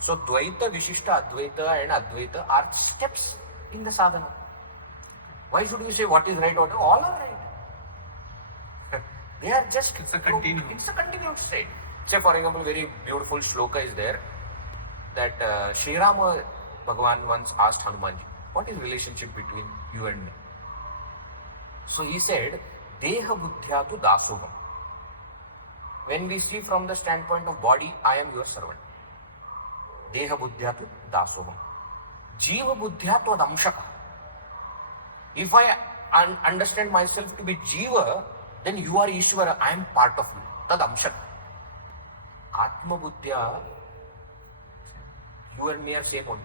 So Dvaita, Vishishta, Advaita and Advaita are steps in the sadhana. Why should we say what is right or wrong? All are right. They are just... It's a continuum. It's a continued state. Say for example, very beautiful shloka is there that Sri Rama Bhagavan once asked Hanumanji, what is relationship between you and me? So he said, Deha buddhya tu dasoham. When we see from the standpoint of body, I am your servant. Deha buddhya tu dasoham. Jiva buddhya tu adamshaka. If I understand myself to be Jiva, then you are Ishvara, I am part of you. Tad amshaka. Atma buddhya, you and me are same only.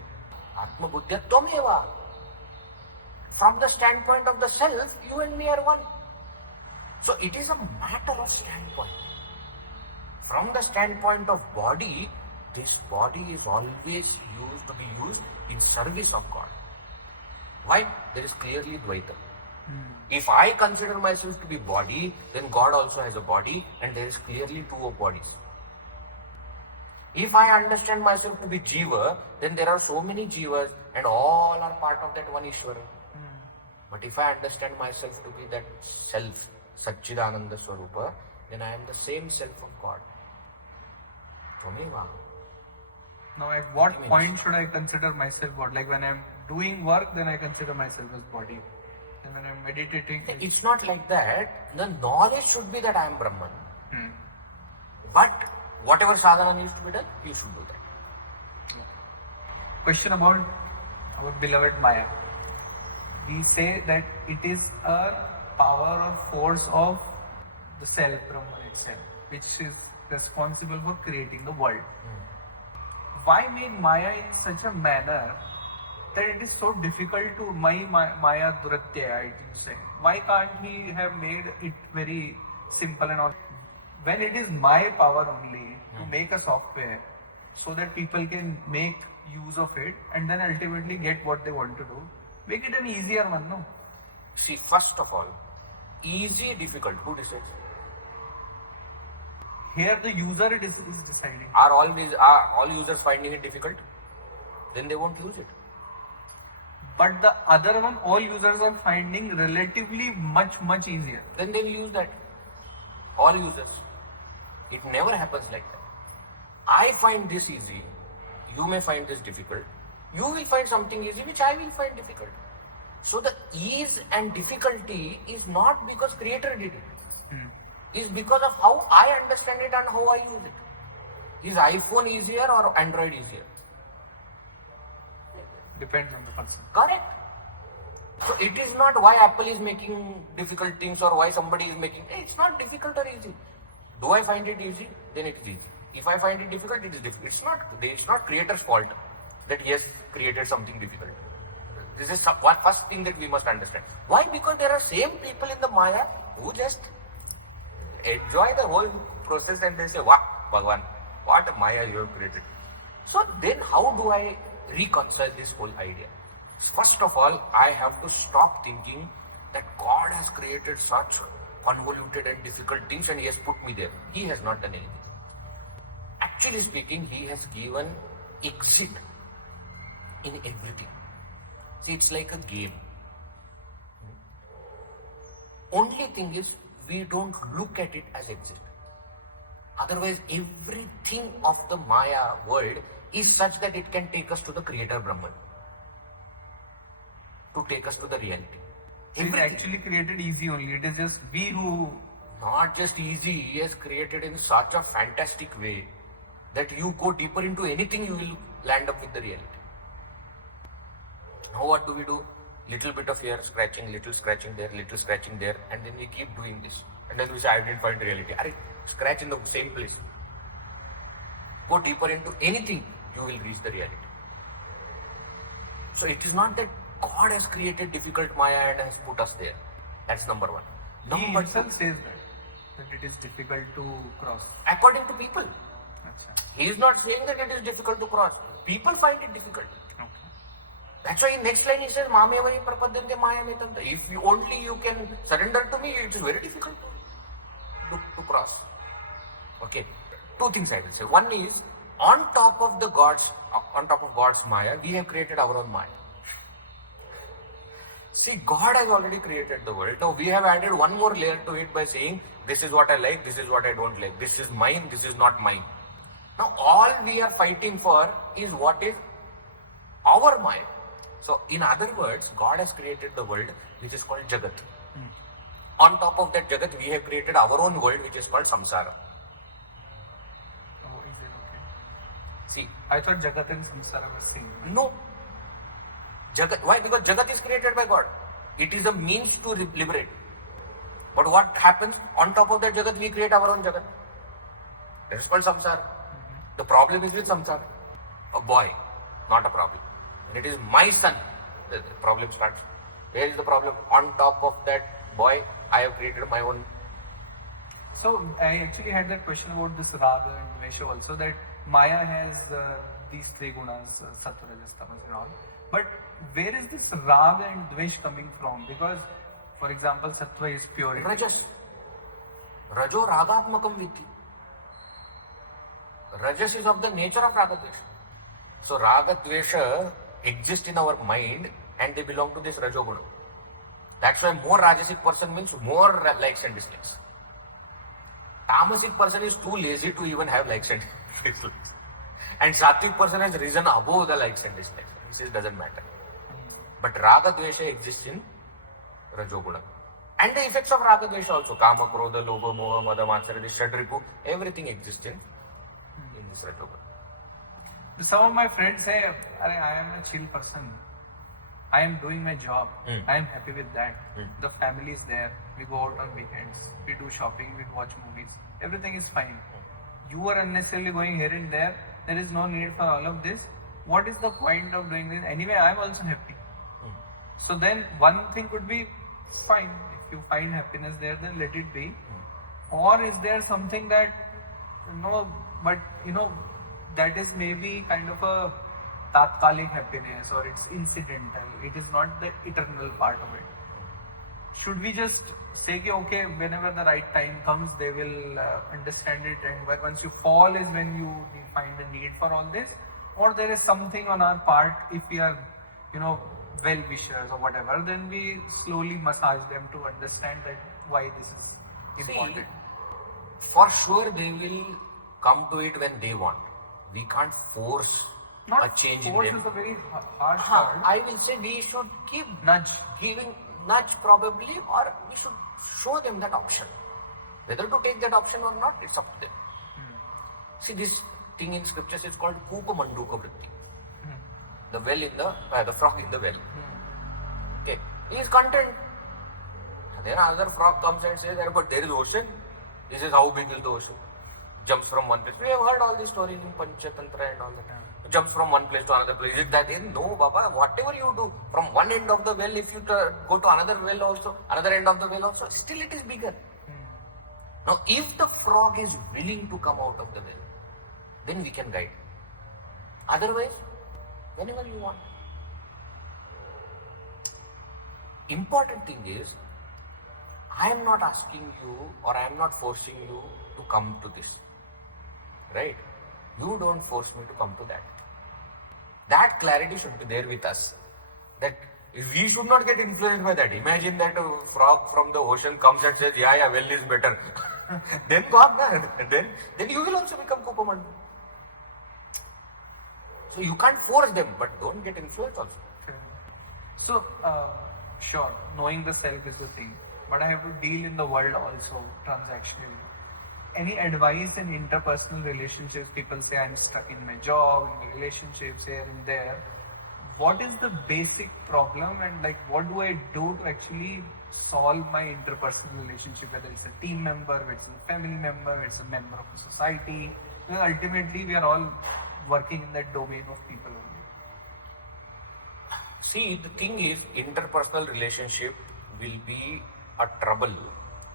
Atma buddhya tvameva. From the standpoint of the self, you and me are one. So it is a matter of standpoint. From the standpoint of body, this body is always used to be used in service of God. Why? There is clearly Dvaita. If I consider myself to be body, then God also has a body and there is clearly two of bodies. If I understand myself to be Jiva, then there are so many Jivas and all are part of that one Ishvara. But if I understand myself to be that self, Satchidananda Swarupa, then I am the same self of God. Tvameva. Now at what point should I consider myself God? Like when I'm doing work, then I consider myself as body. And when I'm meditating... It's not like that. The knowledge should be that I am Brahman. But whatever sadhana needs to be done, you should do that. question about our beloved Maya. We say that it is a power or force of the self, Brahman itself, which is responsible for creating the world. Why make Maya in such a manner that it is so difficult to Maya Duratya, I think say. Why can't we have made it very simple and all? When it is my power only to make a software so that people can make use of it and then ultimately get what they want to do, make it an easier one, no? See, first of all, easy, difficult, who decides? Here the user is deciding. Are all users finding it difficult? Then they won't use it. But the other one, all users are finding relatively much easier. Then they will use that. All users. It never happens like that. I find this easy. You may find this difficult. You will find something easy which I will find difficult. So the ease and difficulty is not because creator did it. It's because of how I understand it and how I use it. Is iPhone easier or Android easier? Depends on the person. Correct. So it is not why Apple is making difficult things or why somebody is making. It's not difficult or easy. Do I find it easy? Then it is easy. If I find it difficult, it is difficult. It's not creator's fault that he has created something difficult. This is one first thing that we must understand. Why? Because there are same people in the Maya who just enjoy the whole process and they say, wow, Bhagwan, what a Maya you have created. So then how do I reconcile this whole idea? First of all, I have to stop thinking that God has created such convoluted and difficult things and he has put me there. He has not done anything. Actually speaking, he has given exit in everything. See, it's like a game. Only thing is, we don't look at it as exit. Otherwise, everything of the Maya world is such that it can take us to the creator Brahman. To take us to the reality. It is actually created easy only. It is just we who... Not just easy, he has created in such a fantastic way that you go deeper into anything, you will land up with the reality. Now what do we do? Little bit of here, scratching, little scratching there, and then we keep doing this. And then we say, I didn't find reality. Scratch in the same place. Go deeper into anything, you will reach the reality. So it is not that God has created difficult Maya and has put us there. That's number one. He Number himself two, says that it is difficult to cross. according to people. Achha. He is not saying that it is difficult to cross. People find it difficult. Okay. That's why in next line he says, Mamyavari prapadyante maya metanta. If you can surrender to me, it is very difficult to cross. Okay. Two things I will say. One is, on top of God's Maya, we have created our own Maya. See, God has already created the world. Now we have added one more layer to it by saying, this is what I like, this is what I don't like. This is mine, this is not mine. Now all we are fighting for is what is our Maya. So in other words, God has created the world which is called Jagat. On top of that Jagat, we have created our own world which is called Samsara. Oh, is it okay? See, I thought Jagat and Samsara were same. no. Jagat, why? Because Jagat is created by God. It is a means to liberate. But what happens? On top of that Jagat, we create our own Jagat. That is called Samsara. The problem is with Samsara. A boy, not a problem. And it is my son. The problem starts. Where is the problem? On top of that boy, I have created my own. So I actually had that question about this Raga and Dvesha also, that Maya has these three gunas, Sattva, Rajas, Tamas and all. But where is this Raga and Dvesh coming from? Because, for example, Sattva is purity. Rajas. Rajo Ragatmakam Vitti. Rajas is of the nature of Ragadvesha. So Ragadvesha exist in our mind and they belong to this Rajoguna. That's why more Rajasic person means more likes and dislikes. Tamasic person is too lazy to even have likes and dislikes. And Sattvic person has risen above the likes and dislikes. He says doesn't matter. But Ragadvesha exists in Rajoguna. And the effects of Ragadvesha also, Kama, Krodha, Lobha, Moha, Mada, Matsarya, Shadripu, everything exists in this Rajoguna. Some of my friends say, I am a chill person. I am doing my job. I am happy with that. The family is there. We go out on weekends. We do shopping. We watch movies. Everything is fine. You are unnecessarily going here and there. There is no need for all of this. What is the point of doing this? Anyway, I am also happy. So then one thing could be fine. If you find happiness there, then let it be. Or is there something that, that is maybe kind of a tatkalik happiness, or it's incidental. It is not the eternal part of it. Should we just say, okay, whenever the right time comes, they will understand it, and once you fall is when you find the need for all this? Or there is something on our part, if we are, well-wishers or whatever, then we slowly massage them to understand that why this is important. See, for sure they will come to it when they want. We can't force a change in them. Force is a very harsh word. I will say we should keep giving nudge probably, or we should show them that option. Whether to take that option or not, it's up to them. See, this thing in scriptures is called Kupa Manduka Vritti. The well in the frog in the well. Okay, he is content. Then another frog comes and says, but there is ocean. This is how big is the ocean. Jumps from one place. We have heard all these stories in Panchatantra and all that. Jumps from one place to another place. If that is, no, Baba, whatever you do, from one end of the well, if you go to another well also, another end of the well also, still it is bigger. Now, if the frog is willing to come out of the well, then we can guide. Otherwise, whenever you want. Important thing is, I am not asking you, or I am not forcing you to come to this. Right? You don't force me to come to that. That clarity should be there with us. That we should not get influenced by that. Imagine that a frog from the ocean comes and says, yeah, well is better. Then God, then you will also become Kupaman. So you can't force them, but don't get influenced also. So, sure, knowing the self is the thing, but I have to deal in the world also transactionally. Any advice in interpersonal relationships? People say I'm stuck in my job, in my relationships here and there. What is the basic problem, and what do I do to actually solve my interpersonal relationship, whether it's a team member, whether it's a family member, whether it's a member of a society? Because ultimately we are all working in that domain of people only. See, the thing is, interpersonal relationship will be a trouble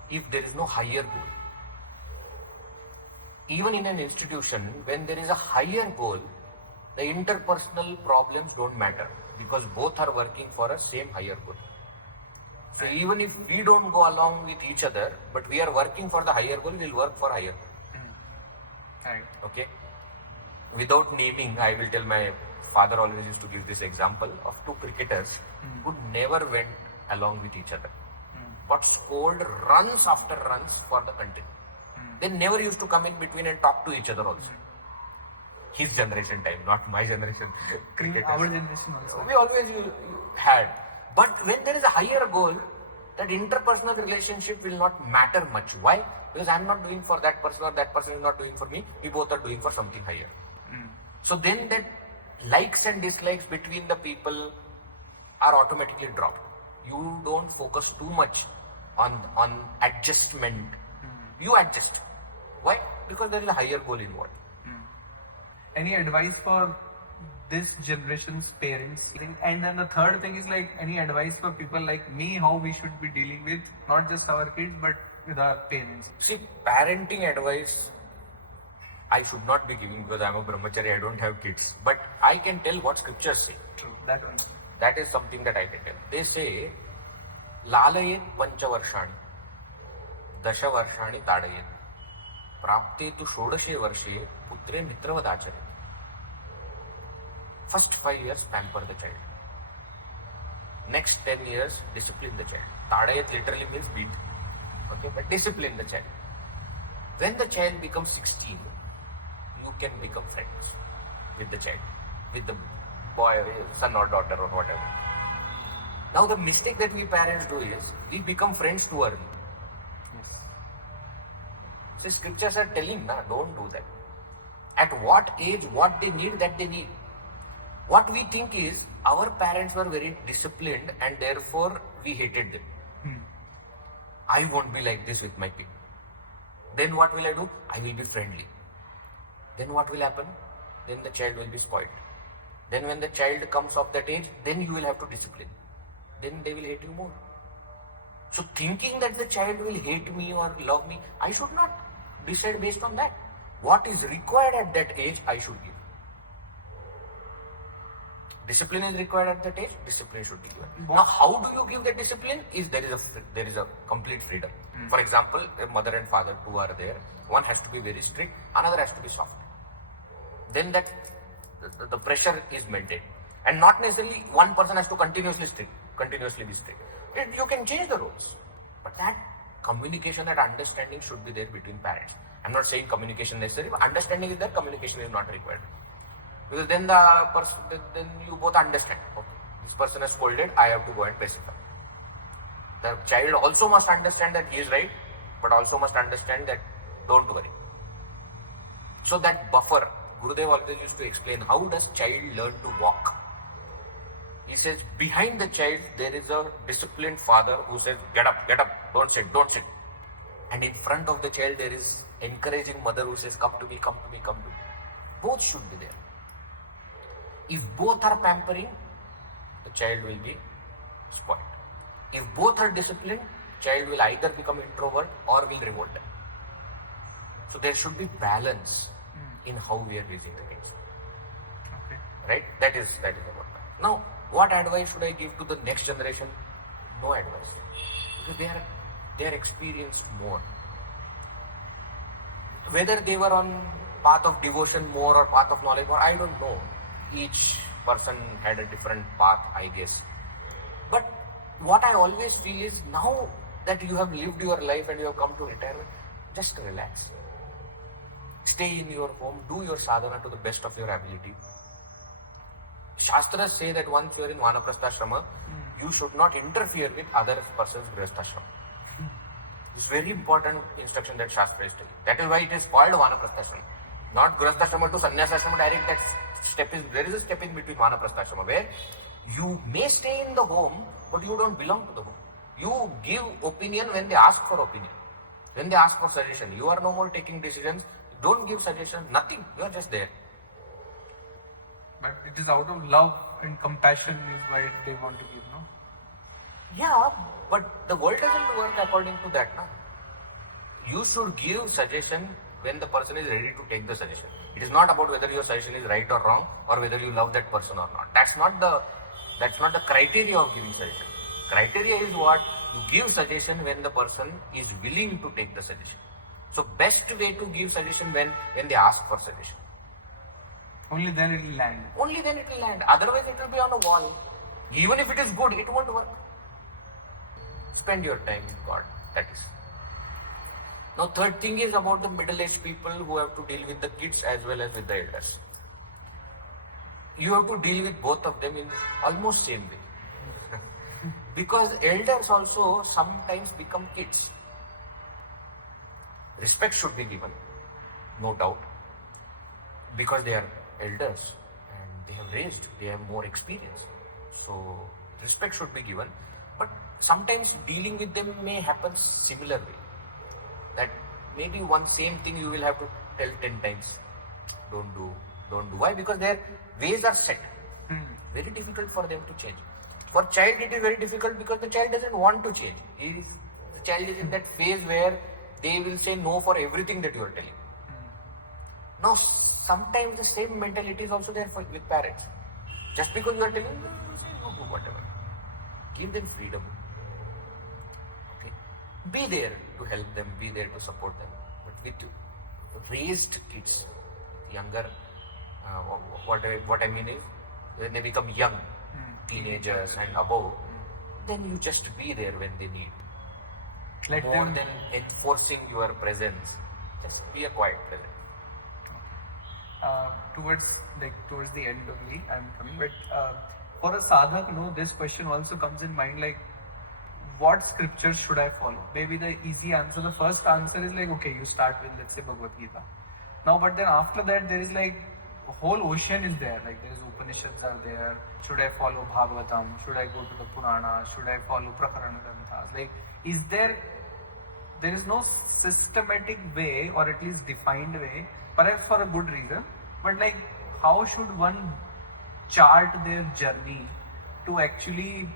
if there is no higher goal. Even in an institution, when there is a higher goal, the interpersonal problems don't matter, because both are working for a same higher goal. So even if we don't go along with each other, but we are working for the higher goal, we'll work for higher goal. Right. Okay? Without naming, I will tell, my father always used to give this example of two cricketers who never went along with each other, but scored runs after runs for the country. They never used to come in between and talk to each other also. His generation time, not my generation. Cricketers. Our generation also. We always had. But when there is a higher goal, that interpersonal relationship will not matter much. Why? Because I am not doing for that person, or that person is not doing for me. We both are doing for something higher. So then that likes and dislikes between the people are automatically dropped. You don't focus too much on adjustment. You adjust. Why? Because there is a higher goal involved. Any advice for this generation's parents? And then the third thing is any advice for people like me, how we should be dealing with not just our kids but with our parents? See, parenting advice I should not be giving, because I am a brahmachari, I don't have kids. But I can tell what scriptures say. True, that one. That is something that I can tell. They say, Lalayet panchavarshani, dasha varshani tadayet, prapte tu shodashe varshe, putre mitravadachare. First 5 years, pamper the child. Next 10 years, discipline the child. Tadayet literally means beat. Okay, but discipline the child. When the child becomes 16, you can become friends with the child, with the boy, son or daughter or whatever. Now the mistake that we parents do is, we become friends too early. Yes. So scriptures are telling, don't do that. At what age, what they need, that they need. What we think is our parents were very disciplined and therefore we hated them. I won't be like this with my kid. Then what will I do? I will be friendly. Then what will happen? Then the child will be spoiled. Then when the child comes of that age, then you will have to discipline. Then they will hate you more. So thinking that the child will hate me or love me, I should not decide based on that. What is required at that age, I should give. Discipline is required at that age, discipline should be given. Now how do you give that discipline? There is a complete freedom. For example, a mother and father, two are there. One has to be very strict, another has to be soft. Then that the pressure is maintained. And not necessarily one person has to continuously be strict. You can change the roles. But that communication, that understanding should be there between parents. I'm not saying communication necessary, but understanding is there, communication is not required. Because then then you both understand. Okay, this person has scolded, I have to go and pacify. The child also must understand that he is right, but also must understand that don't worry. So that buffer, Gurudev always used to explain, how does child learn to walk? He says, behind the child there is a disciplined father who says, get up, don't sit. And in front of the child there is encouraging mother who says, come to me. Both should be there. If both are pampering, the child will be spoiled. If both are disciplined, child will either become introvert or will revolt. So there should be balance in how we are raising the kids. Okay. Right? That is about that. Now, what advice should I give to the next generation? No advice. Because they are experienced more. Whether they were on path of devotion more or path of knowledge more, I don't know. Each person had a different path, I guess. But what I always feel is, now that you have lived your life and you have come to retirement, just relax. Stay in your home, do your sadhana to the best of your ability. Shastras say that once you are in Vanaprastha you should not interfere with other person's Grihastha-shrama. It's very important instruction that Shastra is telling. That is why it is called Vanaprastha-shrama. Not Grihastha-shrama to Sannyasa-shrama direct. There is a step in between Vanaprastha-shrama where you may stay in the home, but you don't belong to the home. You give opinion when they ask for opinion. When they ask for suggestion, you are no more taking decisions. Don't give suggestions, nothing. You are just there. But it is out of love and compassion is why they want to give, no? Yeah, but the world doesn't work according to that, no? You should give suggestion when the person is ready to take the suggestion. It is not about whether your suggestion is right or wrong, or whether you love that person or not. That's not the criteria of giving suggestion. Criteria is what? You give suggestion when the person is willing to take the suggestion. So best way to give suggestion when they ask for suggestion. Only then it will land. Only then it will land. Otherwise it will be on a wall. Even if it is good, it won't work. Spend your time with God. That is. Now third thing is about the middle-aged people who have to deal with the kids as well as with the elders. You have to deal with both of them in almost same way. Because elders also sometimes become kids. Respect should be given, no doubt, because they are elders and they have raised, they have more experience. So respect should be given, but sometimes dealing with them may happen similar way. That maybe one same thing you will have to tell 10 times. Don't do. Why? Because their ways are set. Very difficult for them to change. For child it is very difficult because the child doesn't want to change. The child is in that phase where they will say no for everything that you are telling. Now, sometimes the same mentality is also there with parents. Just because you are telling them, you say no to whatever. Give them freedom. Okay? Be there to help them, be there to support them. But with raised kids, younger, what I mean is, when they become young, teenagers and above, then you just be there when they need. More than enforcing your presence, just be a quiet presence. Towards the end only, I'm coming. But for a sadhak, this question also comes in mind, like, what scriptures should I follow? Maybe the easy answer, the first answer is like, okay, you start with, let's say, Bhagavad Gita. Now, but then after that, there is like a whole ocean is there. Like there is Upanishads are there. Should I follow Bhagavatam? Should I go to the Purana? Should I follow Prakarana Granthas? Like, is there is no systematic way, or at least defined way, perhaps for a good reason, but like how should one chart their journey to actually,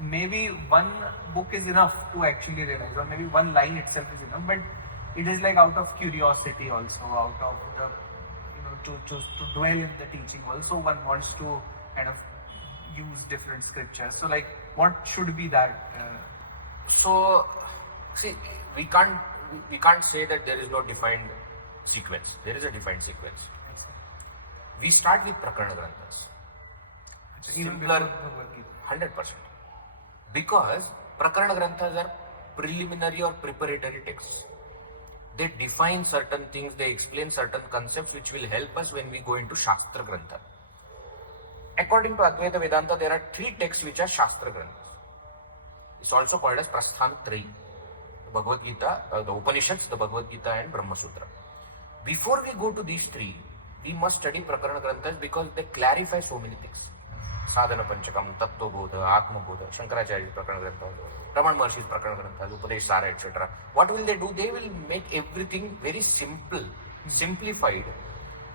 maybe one book is enough to actually realize, or maybe one line itself is enough, but it is like out of curiosity also, out of the, to dwell in the teaching also, one wants to kind of use different scriptures. So like, what should be that? So, see, we can't say that there is no defined sequence. There is a defined sequence. We start with Prakarana Granthas. Even Simpler, before Bhagavad Gita. 100%. Because Prakarana Granthas are preliminary or preparatory texts. They define certain things, they explain certain concepts which will help us when we go into Shastra Grantha. According to Advaita Vedanta, there are 3 texts which are Shastra Granthas. It's also called as Prasthana Trayi. The Bhagavad Gita, the Upanishads, the Bhagavad Gita and Brahma Sutra. Before we go to these 3, we must study Prakarana Granthas because they clarify so many things. Sadhana Panchakam, Tattva Bodha, Atma Bodha, Shankaracharya's Prakarana Granthas, Raman Maharshi's Prakarana Granthas, Upadesh Sara, etc. What will they do? They will make everything very simple, simplified,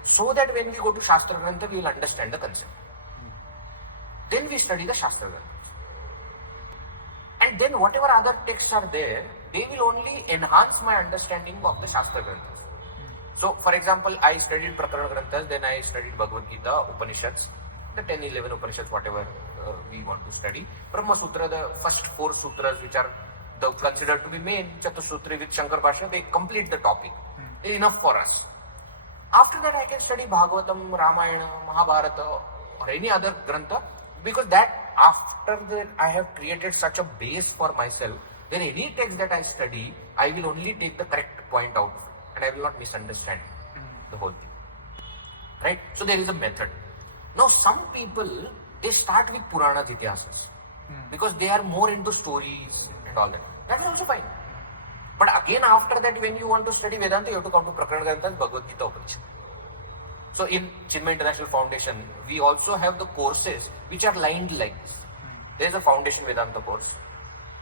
so that when we go to Shastra Grantha, we will understand the concept. Then we study the Shastra Granthas. And then whatever other texts are there, they will only enhance my understanding of the Shastra Granthas. So, for example, I studied Prakarana Granthas, then I studied Bhagavad Gita, Upanishads, the 10, 11 Upanishads, whatever we want to study. Brahma Sutra, the first 4 sutras which are considered to be main, Chatusutri with Shankar Bhashya, they complete the topic. They're enough for us. After that, I can study Bhagavatam, Ramayana, Mahabharata, or any other Grantha, because that after that I have created such a base for myself, then any text that I study, I will only take the correct point out and I will not misunderstand the whole thing. Right? So there is a method. Now some people, they start with Puranas, Itihasas because they are more into stories and all that. That is also fine. But again, after that, when you want to study Vedanta, you have to come to Prakarana Granthas, Bhagavad Gita, Upanishad. So in Chinmaya International Foundation, we also have the courses which are lined like this. There is a Foundation Vedanta course,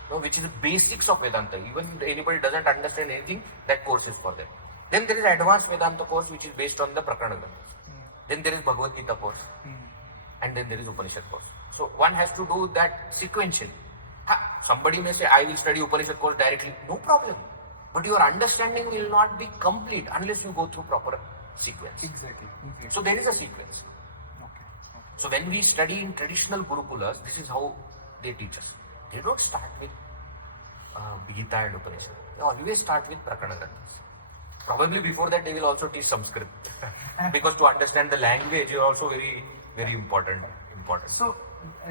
which is the basics of Vedanta. Even if anybody doesn't understand anything, that course is for them. Then there is Advanced Vedanta course, which is based on the Prakarana Granthas. Then there is Bhagavad Gita course. And then there is Upanishad course. So one has to do that sequentially. Somebody may say, I will study Upanishad course directly. No problem. But your understanding will not be complete unless you go through proper sequence. Exactly. So there is a sequence. So when we study in traditional Gurukulas, this is how they teach us. They don't start with Gita and Upanishad. They always start with Prakarana Granthas. Probably before that they will also teach Sanskrit. Because to understand the language is also very, very important. So,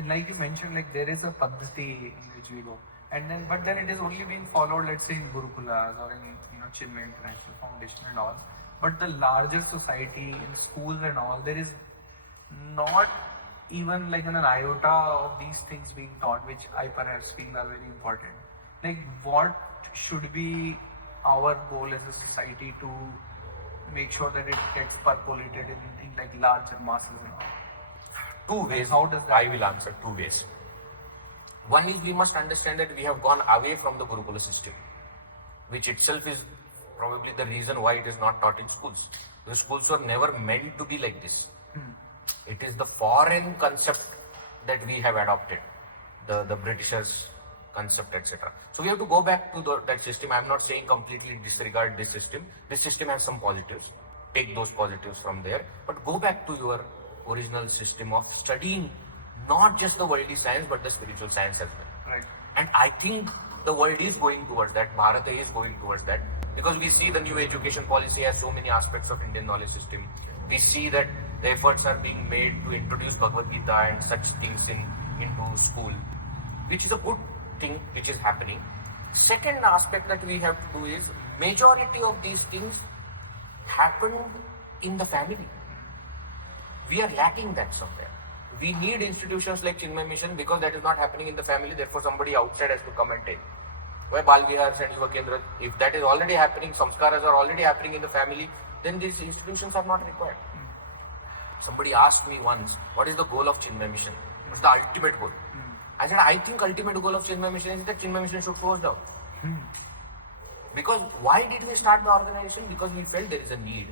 like you mentioned, like there is a paddhati in which we go, and then but then it is only being followed, let's say in Gurukulas or in Chinmaya International Foundation and all. But the larger society, in schools and all, there is not even like an iota of these things being taught, which I perhaps feel are very important. Like what should be our goal as a society to make sure that it gets percolated in like larger masses and all? 2 ways. How does that I will answer 2 ways. One is we must understand that we have gone away from the Gurukula system, which itself is probably the reason why it is not taught in schools. The schools were never meant to be like this. It is the foreign concept that we have adopted, the Britishers' concept, etc. So we have to go back to that system. I am not saying completely disregard this system. This system has some positives. Take those positives from there, but go back to your original system of studying not just the worldly science but the spiritual science as well. Right. And I think the world is going towards that. Bharata is going towards that because we see the new education policy has so many aspects of Indian knowledge system. We see that the efforts are being made to introduce Bhagavad Gita and such things into school, which is a good thing which is happening. Second aspect that we have to do is majority of these things happen in the family. We are lacking that somewhere. We need institutions like Chinmaya Mission because that is not happening in the family. Therefore, somebody outside has to come and take. Why Bal Vihars and Yuva Kendra? If that is already happening, samskaras are already happening in the family. then these institutions are not required. Somebody asked me once, what is the goal of Chinmaya mission? What's the ultimate goal? I said, I think ultimate goal of Chinmaya mission is that Chinmaya mission should close down. Because why did we start the organization? Because we felt there is a need.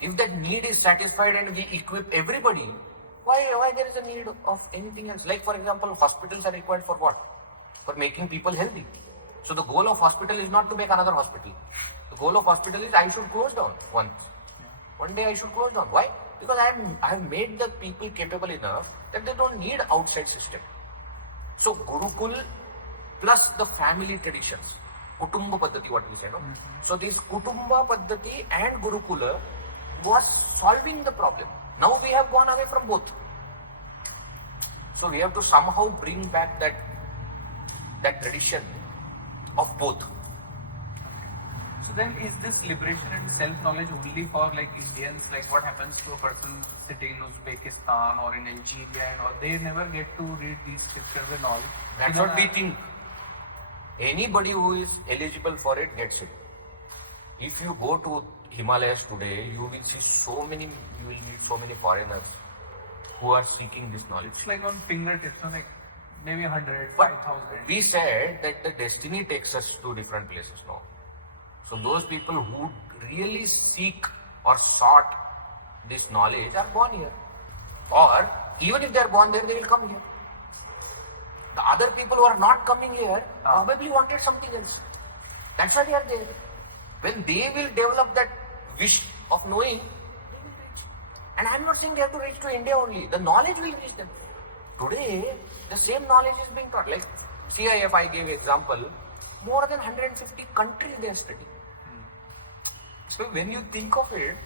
If that need is satisfied and we equip everybody, why there is a need of anything else? Like for example, hospitals are required for what? For making people healthy. So the goal of hospital is not to make another hospital. The goal of hospital is I should close down once. One day I should close down. Why? Because I have made the people capable enough that they don't need outside system. So Gurukul plus the family traditions, Kutumba Paddhati, what we said. No? So this Kutumba Paddhati and Gurukula was solving the problem. Now we have gone away from both. So we have to somehow bring back that tradition of both. So then is this liberation and self-knowledge only for like Indians? Like what happens to a person sitting in Uzbekistan or in Algeria and all? They never get to read these scriptures and all. That's what we think. Anybody who is eligible for it gets it. If you go to Himalayas today, you will see so many foreigners who are seeking this knowledge. It's like on fingertips, so like maybe 100, But 5,000. we said that the destiny takes us to different places now. So those people who really seek or sought this knowledge are born here. Or even if they are born there, they will come here. The other people who are not coming here probably wanted something else. That's why they are there. When they will develop that wish of knowing, they will reach. And I am not saying they have to reach to India only. The knowledge will reach them. Today, the same knowledge is being taught. Like CIF, I gave example, more than 150 countries they are studying. So when you think of it,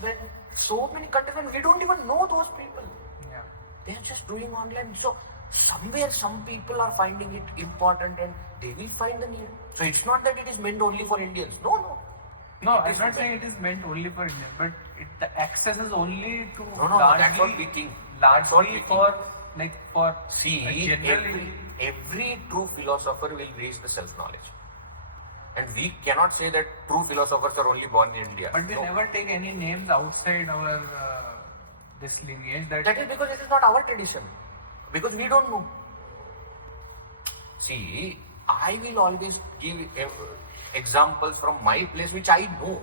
that so many countries, and we don't even know those people. Yeah. They are just doing online. So somewhere some people are finding it important and they will find the need. So it's not that it is meant only for Indians. No. No, I'm not saying it is meant only for Indians, but the access is only to No, that's what we think. That's what we largely for think. like for See, general. every true philosopher will reach the self-knowledge. And we cannot say that true philosophers are only born in India. But we No. never take any names outside our this lineage. That is because it is not our tradition. Because we don't know. See, I will always give examples from my place which I know.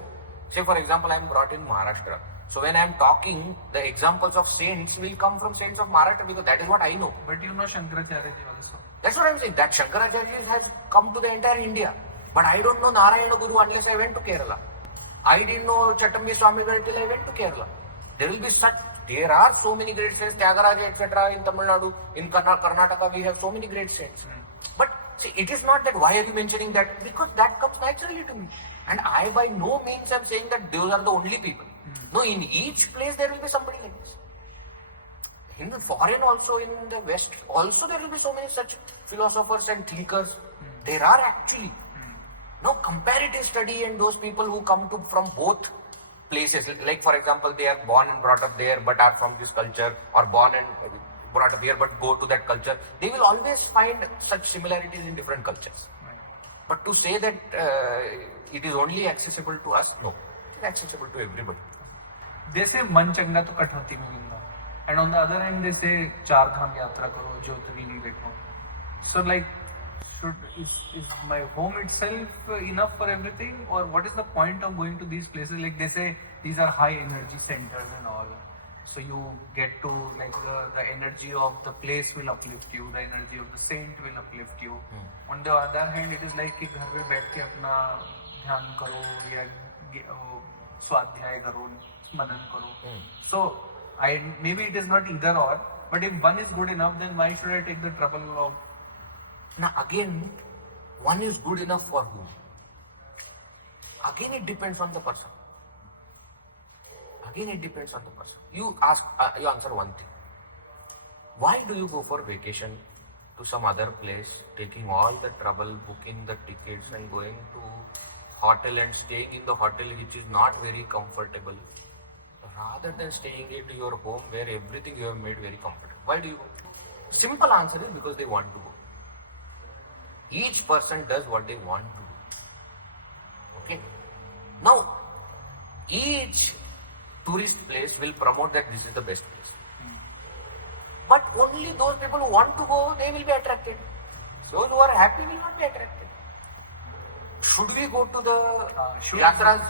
Say for example, I am brought in Maharashtra. So when I am talking, the examples of saints will come from saints of Maharashtra because that is what I know. But you know Shankaracharya ji also. That's what I am saying. That Shankaracharya has come to the entire India. But I don't know Narayana Guru unless I went to Kerala. I didn't know Chattambi Swami until I went to Kerala. There are so many great saints, Tyagaraja, etc. in Tamil Nadu, in Karnataka, we have so many great saints. But see, it is not that why are you mentioning that? Because that comes naturally to me. And I by no means am saying that those are the only people. No, in each place there will be somebody like this. In the foreign also, in the West, also there will be so many such philosophers and thinkers. There are actually. Now comparative study and those people who come from both places, like for example, they are born and brought up there but are from this culture, or born and brought up here but go to that culture, they will always find such similarities in different cultures. But to say that it is only accessible to us, no, it is accessible to everybody. They say man changa to kathati mein ginna. And on the other hand, they say char dham yatra karo, jyotirlinga dekho. So like, is my home itself enough for everything, or what is the point of going to these places? Like they say these are high energy centers and all, so you get to like the energy of the place will uplift you, the energy of the saint will uplift you. On the other hand, it is like कि घर पे बैठ के अपना ध्यान करो या स्वाध्याय करो, मनन करो. So maybe it is not either or, but if one is good enough, then why should I take the trouble of? Now again, one is good enough for whom? Again it depends on the person. You answer one thing. Why do you go for vacation to some other place, taking all the trouble, booking the tickets and going to hotel and staying in the hotel which is not very comfortable, rather than staying at your home where everything you have made very comfortable? Why do you go? Simple answer is because they want to go. Each person does what they want to do. Okay. Now, Each tourist place will promote that this is the best place. But only those people who want to go, they will be attracted. Those who are happy will not be attracted. Should we go to the yatras?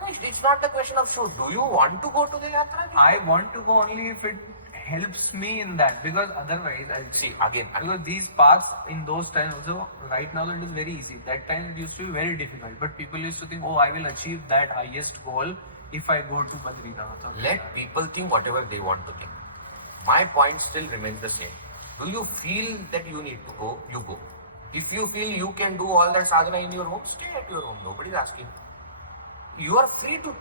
No, it's not the question of should. Do you want to go to the yatras? I want to go only if it helps me in that, because otherwise I'll See, again. because these paths in those times also, right now it is very easy. That time it used to be very difficult, but people used to think, oh, I will achieve that highest goal if I go to Badrinath. Let people think whatever they want to think. My point still remains the same. Do you feel that you need to go? You go. If you feel you can do all that sadhana in your home, stay at your home. Nobody is asking. You are free to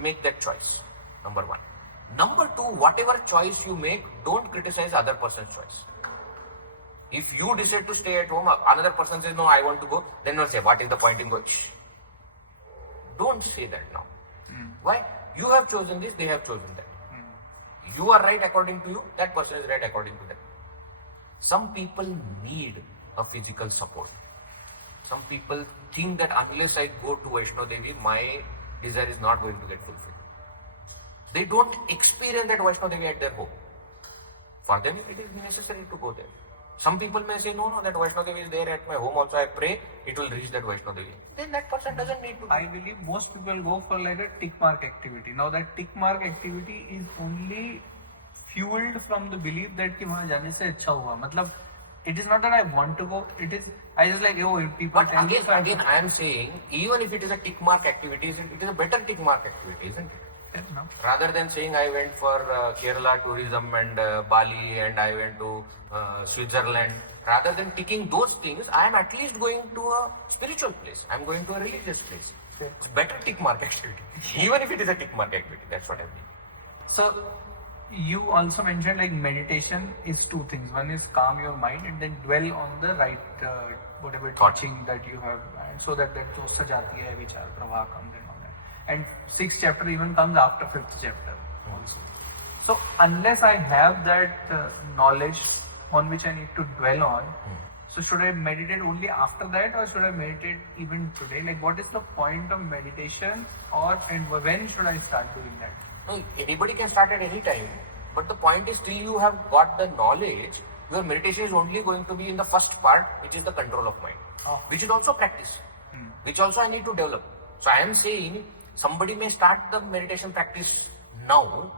make that choice. Number one. Number two, whatever choice you make, don't criticize other person's choice. If you decide to stay at home, another person says, no, I want to go, then don't say, what is the point in going? Shh. Don't say that now. Why? You have chosen this, they have chosen that. You are right according to you, that person is right according to them. Some people need a physical support. Some people think that unless I go to Vaishno Devi, my desire is not going to get fulfilled. They don't experience that Vaishno Devi at their home. For them, it is necessary to go there. Some people may say, no, that Vaishno Devi is there at my home also, I pray, it will reach that Vaishno Devi. Then that person doesn't need to go. I believe most people go for like a tick mark activity. Now that tick mark activity is only fueled from the belief that कि वहाँ जाने से अच्छा हुआ. मतलब, it is not that I want to go, it is, I just like, oh, if people But tell me again, I am saying, even if it is a tick mark activity, it is a better tick mark activity, isn't it? no. Rather than saying I went for Kerala tourism and Bali and I went to Switzerland, rather than ticking those things, I am at least going to a spiritual place. I am going to a religious place. Better tick mark activity. Even if it is a tick mark activity, that's what I mean. So, you also mentioned like meditation is two things. One is calm your mind and then dwell on the right, whatever Thought. teaching that you have, and so that to sajati hai, vichar, pravah comes and all that. And 6th chapter even comes after 5th chapter also. So unless I have that knowledge on which I need to dwell on, so should I meditate only after that or should I meditate even today? Like what is the point of meditation, and when should I start doing that? No, anybody can start at any time, but the point is till you have got the knowledge, your meditation is only going to be in the first part, which is the control of mind, which is also practice, which also I need to develop. So I am saying somebody may start the meditation practice now,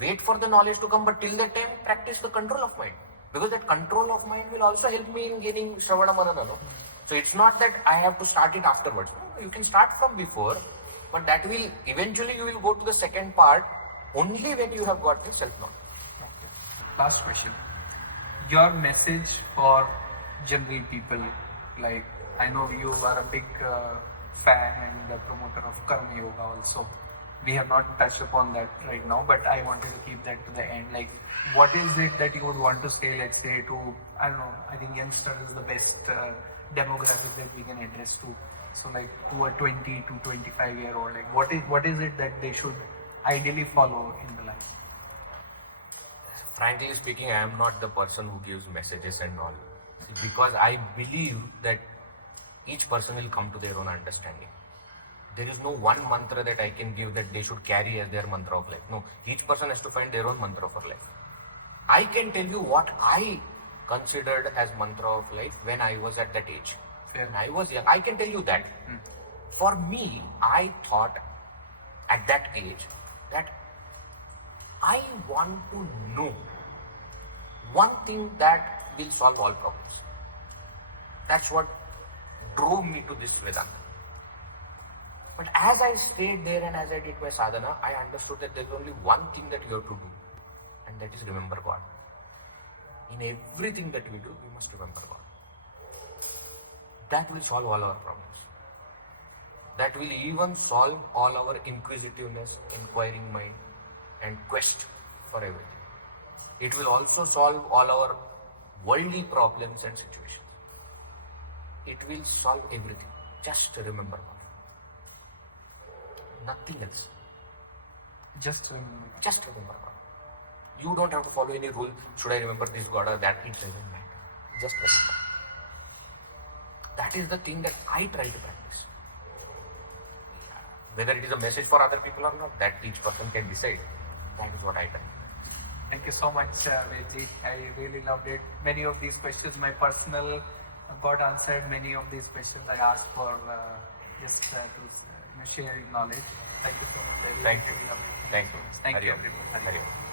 wait for the knowledge to come, but till that time practice the control of mind, because that control of mind will also help me in gaining Shravana Manana. No? So it's not that I have to start it afterwards. No, you can start from before, but that will eventually you will go to the second part only when you have got the self-knowledge. Okay. Last question. Your message for general people, like I know you are a big fan and the promoter of Karma Yoga also. We have not touched upon that right now, but I wanted to keep that to the end. Like, what is it that you would want to say, let's say, to, I don't know, I think youngsters is the best demographic that we can address to. So like to a 20 to 25-year-old, like what is it that they should ideally follow in the life? Frankly speaking, I am not the person who gives messages and all, because I believe that each person will come to their own understanding. There is no one mantra that I can give that they should carry as their mantra of life. No, each person has to find their own mantra for life. I can tell you what I considered as mantra of life when I was at that age. When I was young, I can tell you that. For me, I thought at that age that I want to know one thing that will solve all problems. That's what drove me to this Vedanta. But as I stayed there and as I did my sadhana, I understood that there is only one thing that you have to do, and that is remember God. In everything that we do, we must remember God. That will solve all our problems. That will even solve all our inquisitiveness, inquiring mind, and quest for everything. It will also solve all our worldly problems and situations. It will solve everything. Just remember God. Nothing else. Just remember. Just remember God. You don't have to follow any rule. Should I remember this God or that? It doesn't matter. Just remember. That is the thing that I try to practice. Whether it is a message for other people or not, that each person can decide. That is what I try. Thank you so much, Vedji. I really loved it. Many of these questions, my personal got answered. Many of these questions I asked for just to share knowledge. Thank you so much. I really Thank you. loved it. Thank so you. much. Thank you, Hari Om. everyone. Hari Om.